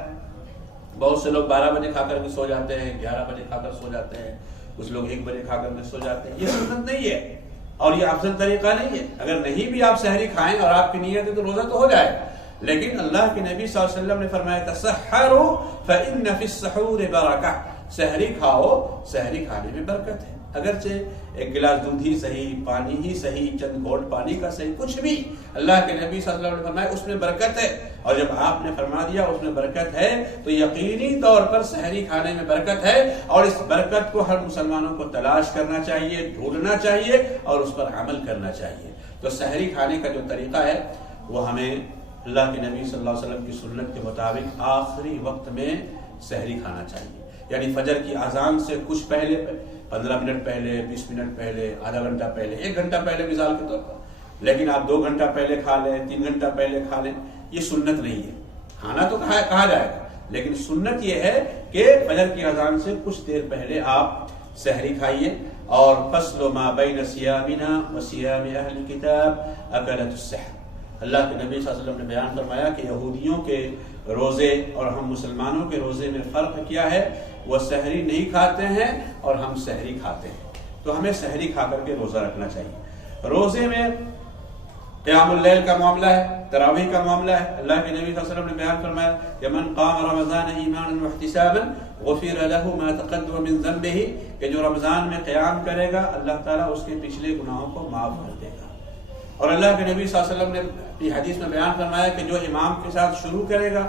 بہت سے لوگ 12 بجے کھا کر کے سو جاتے ہیں، 11 بجے کھا کر سو جاتے ہیں، کچھ لوگ 1 بجے کھا کر کے سو جاتے ہیں۔ یہ سنت نہیں ہے اور یہ افضل طریقہ نہیں ہے۔ اگر نہیں بھی آپ سحری کھائیں اور آپ کی نیت ہے تو روزہ تو ہو جائے، لیکن اللہ کے نبی صلی اللہ علیہ وسلم نے فرمایا تسحروا فإن فی السحور برکہ، سحری کھاؤ، سحری کھانے میں برکت ہے۔ اگرچہ 1 گلاس دودھ ہی صحیح، پانی ہی صحیح، چند گھونٹ پانی کا صحیح، کچھ بھی اللہ کے نبی صلی اللہ علیہ وسلم نے فرمایا اس میں برکت ہے، اور جب آپ نے فرما دیا اس میں برکت ہے تو یقینی طور پر سحری کھانے میں برکت ہے، اور اس برکت کو ہر مسلمانوں کو تلاش کرنا چاہیے، ڈھونڈنا چاہیے اور اس پر عمل کرنا چاہیے۔ تو سحری کھانے کا جو طریقہ ہے وہ ہمیں اللہ کے نبی صلی اللہ علیہ وسلم کی سنت کے مطابق آخری وقت میں سحری کھانا چاہیے، یعنی فجر کی اذان سے کچھ پہلے، 15 منٹ پہلے، 20 منٹ پہلے، آدھا گھنٹہ پہلے، 1 گھنٹہ پہلے مثال کے طور پر، لیکن آپ 2 گھنٹہ پہلے کھا لیں، 3 گھنٹہ پہلے کھا لیں، یہ سنت نہیں ہے۔ کھانا تو کہا جائے گا، لیکن سنت یہ ہے کہ فجر کی اذان سے کچھ دیر پہلے آپ سحری کھائیے۔ اور فصل ما بین صیامنا و صیام اہل الکتاب اکلۃ السحر، اللہ کے نبی صلی اللہ علیہ وسلم نے بیان فرمایا کہ یہودیوں کے روزے اور ہم مسلمانوں کے روزے میں فرق کیا ہے، وہ سحری نہیں کھاتے ہیں اور ہم سحری کھاتے ہیں، تو ہمیں سحری کھا کر کے روزہ رکھنا چاہیے۔ روزے میں قیام اللیل کا معاملہ ہے، تراویح کا معاملہ ہے۔ اللہ کے نبی صلی اللہ علیہ وسلم نے بیان فرمایا کہ من قام رمضان ایمانا واحتسابا غفر له ما تقدم من ذنبه، کہ جو رمضان میں قیام کرے گا اللہ تعالیٰ اس کے پچھلے گناہوں کو معاف کر دے گا۔ اور اللہ کے نبی صلی اللہ علیہ وسلم نے اپنی حدیث میں بیان فرمایا کہ جو امام کے ساتھ شروع کرے گا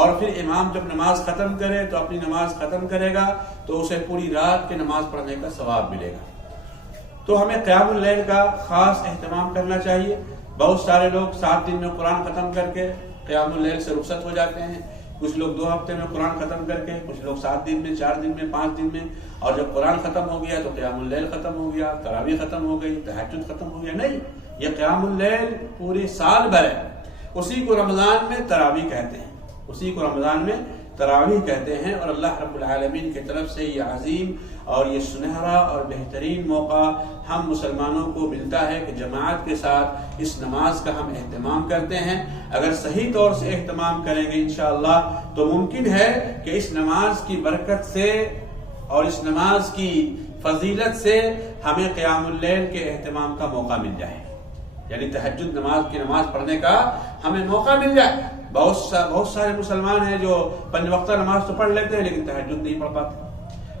اور پھر امام جب نماز ختم کرے تو اپنی نماز ختم کرے گا تو اسے پوری رات کی نماز پڑھنے کا ثواب ملے گا۔ تو ہمیں قیام اللیل کا خاص اہتمام کرنا چاہیے۔ بہت سارے لوگ 7 دن میں قرآن ختم کر کے قیام اللیل سے رخصت ہو جاتے ہیں، کچھ لوگ 2 ہفتے میں قرآن ختم کر کے، کچھ لوگ 7 دن میں، 4 دن میں، 5 دن میں، اور جب قرآن ختم ہو گیا تو قیام اللیل ختم ہو گیا، تراویح ختم ہو گئی، تہجد ختم ہو گیا۔ نہیں، یہ قیام اللیل پوری سال بھر ہے، اسی کو رمضان میں تراویح کہتے ہیں، اسی کو رمضان میں تراویح کہتے ہیں۔ اور اللہ رب العالمین کی طرف سے یہ عظیم اور یہ سنہرا اور بہترین موقع ہم مسلمانوں کو ملتا ہے کہ جماعت کے ساتھ اس نماز کا ہم اہتمام کرتے ہیں۔ اگر صحیح طور سے اہتمام کریں گے انشاءاللہ تو ممکن ہے کہ اس نماز کی برکت سے اور اس نماز کی فضیلت سے ہمیں قیام اللیل کے اہتمام کا موقع مل جائے، یعنی تہجد نماز پڑھنے کا ہمیں موقع مل جائے۔ بہت سارے مسلمان ہیں جو 5 وقتہ نماز تو پڑھ لیتے ہیں لیکن تہجد نہیں پڑھ پاتے،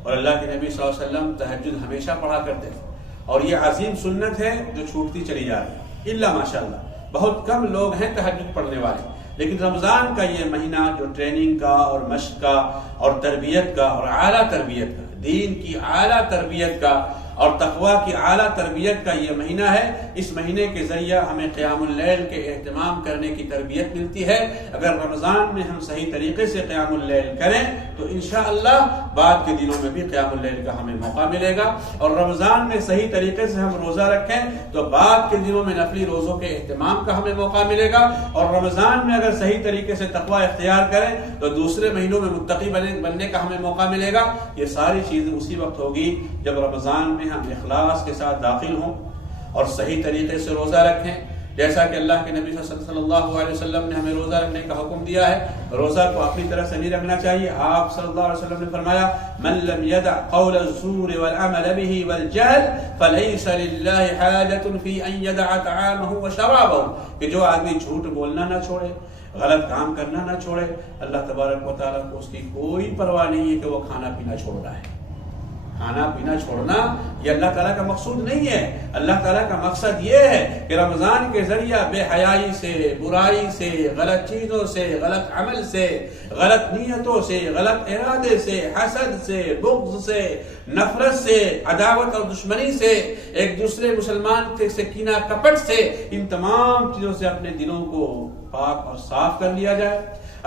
اور اللہ کے نبی صلی اللہ علیہ وسلم تہجد ہمیشہ پڑھا کرتے تھے، اور یہ عظیم سنت ہے جو چھوٹتی چلی جا رہی ہے، الا ماشاءاللہ بہت کم لوگ ہیں تہجد پڑھنے والے۔ لیکن رمضان کا یہ مہینہ جو ٹریننگ کا اور مشق کا اور تربیت کا اور اعلیٰ تربیت کا، دین کی اعلیٰ تربیت کا اور تقوی کی اعلیٰ تربیت کا یہ مہینہ ہے، اس مہینے کے ذریعہ ہمیں قیام اللیل کے اہتمام کرنے کی تربیت ملتی ہے۔ اگر رمضان میں ہم صحیح طریقے سے قیام اللیل کریں تو انشاءاللہ بعد کے دنوں میں بھی قیام اللیل کا ہمیں موقع ملے گا، اور رمضان میں صحیح طریقے سے ہم روزہ رکھیں تو بعد کے دنوں میں نفلی روزوں کے اہتمام کا ہمیں موقع ملے گا، اور رمضان میں اگر صحیح طریقے سے تقوی اختیار کریں تو دوسرے مہینوں میں متقی بننے کا ہمیں موقع ملے گا۔ یہ ساری چیزیں اسی وقت ہوگی جب رمضان میں ہم اخلاص کے ساتھ داخل ہوں اور صحیح طریقے سے روزہ رکھیں، جیسا کہ اللہ کے نبی صلی اللہ علیہ وسلم نے ہمیں روزہ رکھنے کا حکم دیا ہے، روزہ کو اپنی طرح سے نہیں رکھنا چاہیے۔ آپ صلی اللہ علیہ وسلم نے فرمایا من لم يدع قول الزور والعمل به والجهل فليس لله حاجة في ان يدع طعامه وشرابه، کہ جو آدمی جھوٹ بولنا نہ چھوڑے، غلط کام کرنا نہ چھوڑے، اللہ تبارک و تعالیٰ کو اس کی کوئی پرواہ نہیں ہے کہ وہ کھانا پینا چھوڑ رہا ہے۔ کھانا پینا چھوڑنا یہ اللہ تعالیٰ کا مقصود نہیں ہے۔ اللہ تعالیٰ کا مقصد یہ ہے کہ رمضان کے ذریعہ بے حیائی سے، برائی سے، غلط چیزوں سے، غلط عمل سے، غلط نیتوں سے، غلط ارادے سے، حسد سے، بغض سے، نفرت سے، عداوت اور دشمنی سے، ایک دوسرے مسلمان سے کینہ کپٹ سے، ان تمام چیزوں سے اپنے دلوں کو پاک اور صاف کر لیا جائے،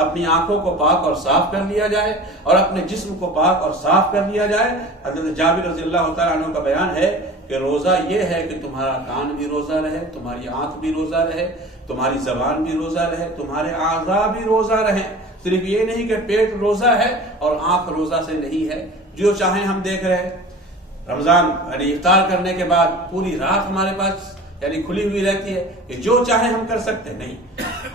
اپنی آنکھوں کو پاک اور صاف کر لیا جائے، اور اپنے جسم کو پاک اور صاف کر لیا جائے۔ حضرت جابر رضی اللہ تعالیٰ عنہ کا بیان ہے کہ روزہ یہ ہے کہ تمہارا کان بھی روزہ رہے، تمہاری آنکھ بھی روزہ رہے، تمہاری زبان بھی روزہ رہے، تمہارے اعضاء بھی روزہ رہے۔ صرف یہ نہیں کہ پیٹ روزہ ہے اور آنکھ روزہ سے نہیں ہے۔ جو چاہیں ہم دیکھ رہے ہیں، رمضان یعنی افطار کرنے کے بعد پوری رات ہمارے پاس یعنی کھلی ہوئی رہتی ہے کہ جو چاہیں ہم کر سکتے، نہیں،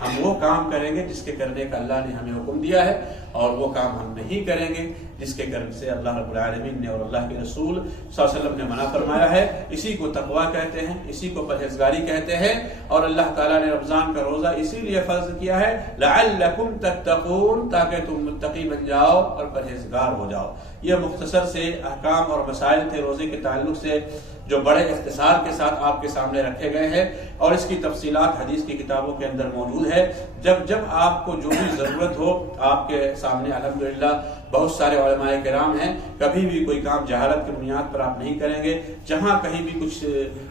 ہم وہ کام کریں گے جس کے کرنے کا اللہ نے ہمیں حکم دیا ہے، اور وہ کام ہم نہیں کریں گے جس کے کرنے سے اللہ رب العالمین نے اور اللہ کے رسول صلی اللہ علیہ وسلم نے منع فرمایا ہے۔ اسی کو تقویٰ کہتے ہیں، اسی کو پرہیزگاری کہتے ہیں، اور اللہ تعالیٰ نے رمضان کا روزہ اسی لیے فرض کیا ہے لعلکم تتقون، تاکہ تم متقی بن جاؤ اور پرہیزگار ہو جاؤ۔ یہ مختصر سے احکام اور مسائل تھے روزے کے تعلق سے، جو بڑے اختصار کے ساتھ آپ کے سامنے رکھے گئے ہیں، اور اس کی تفصیلات حدیث کی کتابوں کے اندر موجود ہے۔ جب آپ کو جو بھی ضرورت ہو، آپ کے سامنے الحمدللہ بہت سارے علماء کرام ہیں، کبھی بھی کوئی کام جہالت کی بنیاد پر آپ نہیں کریں گے۔ جہاں کہیں بھی کچھ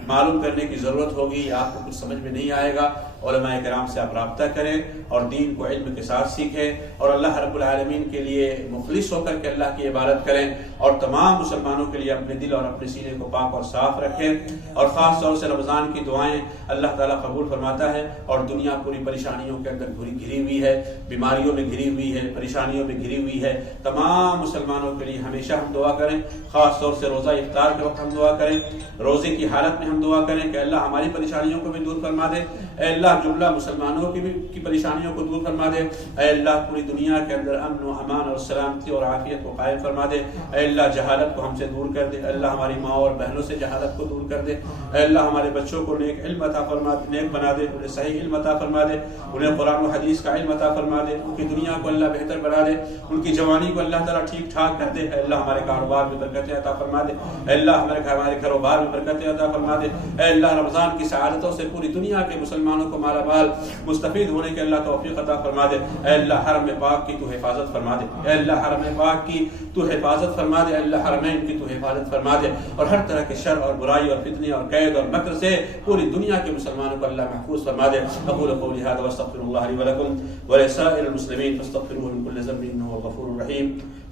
معلوم کرنے کی ضرورت ہوگی، آپ کو کچھ سمجھ میں نہیں آئے گا، علماء کرام سے آپ رابطہ کریں اور دین کو علم کے ساتھ سیکھیں، اور اللہ رب العالمین کے لیے مخلص ہو کر کے اللہ کی عبادت کریں، اور تمام مسلمانوں کے لیے اپنے دل اور اپنے سینے کو پاک اور صاف رکھیں۔ اور خاص طور سے رمضان کی دعائیں اللہ تعالیٰ قبول فرماتا ہے، اور دنیا پوری پریشانیوں کے اندر گھری ہوئی ہے، بیماریوں میں گھری ہوئی ہے، پریشانیوں میں گھری ہوئی ہے۔ تمام مسلمانوں کے لیے ہمیشہ ہم دعا کریں، خاص طور سے روزہ افطار کے وقت ہم دعا کریں، روزے کی حالت میں ہم دعا کریں کہ اللہ ہماری پریشانیوں کو بھی دور فرما دے، اے اللہ جملہ مسلمانوں کی پریشانیوں کو دور فرما دے، اے اللہ پوری دنیا کے اندر امن و امان اور سلامتی اور عافیت کو قائم فرما دے، اے اللہ جہالت کو ہم سے دور کر دے، اے اللہ ہماری ماں اور بہنوں سے جہالت کو دور کر دے، اے اللہ ہمارے بچوں کو نیک علم عطا فرما دے، نیک بنا دے، انہیں صحیح علم عطا فرما دے، انہیں قرآن و حدیث کا علم عطا فرما دے، ان کی دنیا کو اللہ بہتر بنا دے، ان کی جوانی کو اللہ تعالیٰ ٹھیک ٹھاک کر دے، اے اللہ ہمارے کاروبار میں برکتیں عطا فرما دے، اے اللہ ہمارے گھر و بار میں برکتیں عطا فرما دے، اے اللہ رمضان کی سعادتوں سے پوری دنیا کے مسلمانوں کو مالا مال مستفید ہونے کے اللہ توفیق عطا فرما دے، اے اللہ حرم پاک کی تو حفاظت فرما دے، اے اللہ حرم پاک کی تو حفاظت فرما دے، اے اللہ حرمین کی تو حفاظت فرما دے، اور ہر طرح کے شر اور برائی اور فتنے اور قید اور مکر سے پوری دنیا کے مسلمانوں کو اللہ محفوظ فرما دے۔ اقول قولی هذا واستغفر الله لي ولكم ولسائر المسلمين فاستغفروه من كل ذنب انه هو الغفور الرحيم۔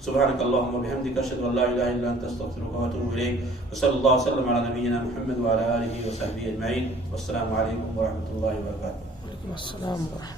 سبحانك اللهم وبحمدك اشهد ان لا اله الا انت استغفرك واتوب اليك، وصلى الله وسلم على نبينا محمد وعلى اله وصحبه اجمعين، والسلام عليكم ورحمه الله وبركاته۔ وعلیکم السلام ورحمۃ اللہ۔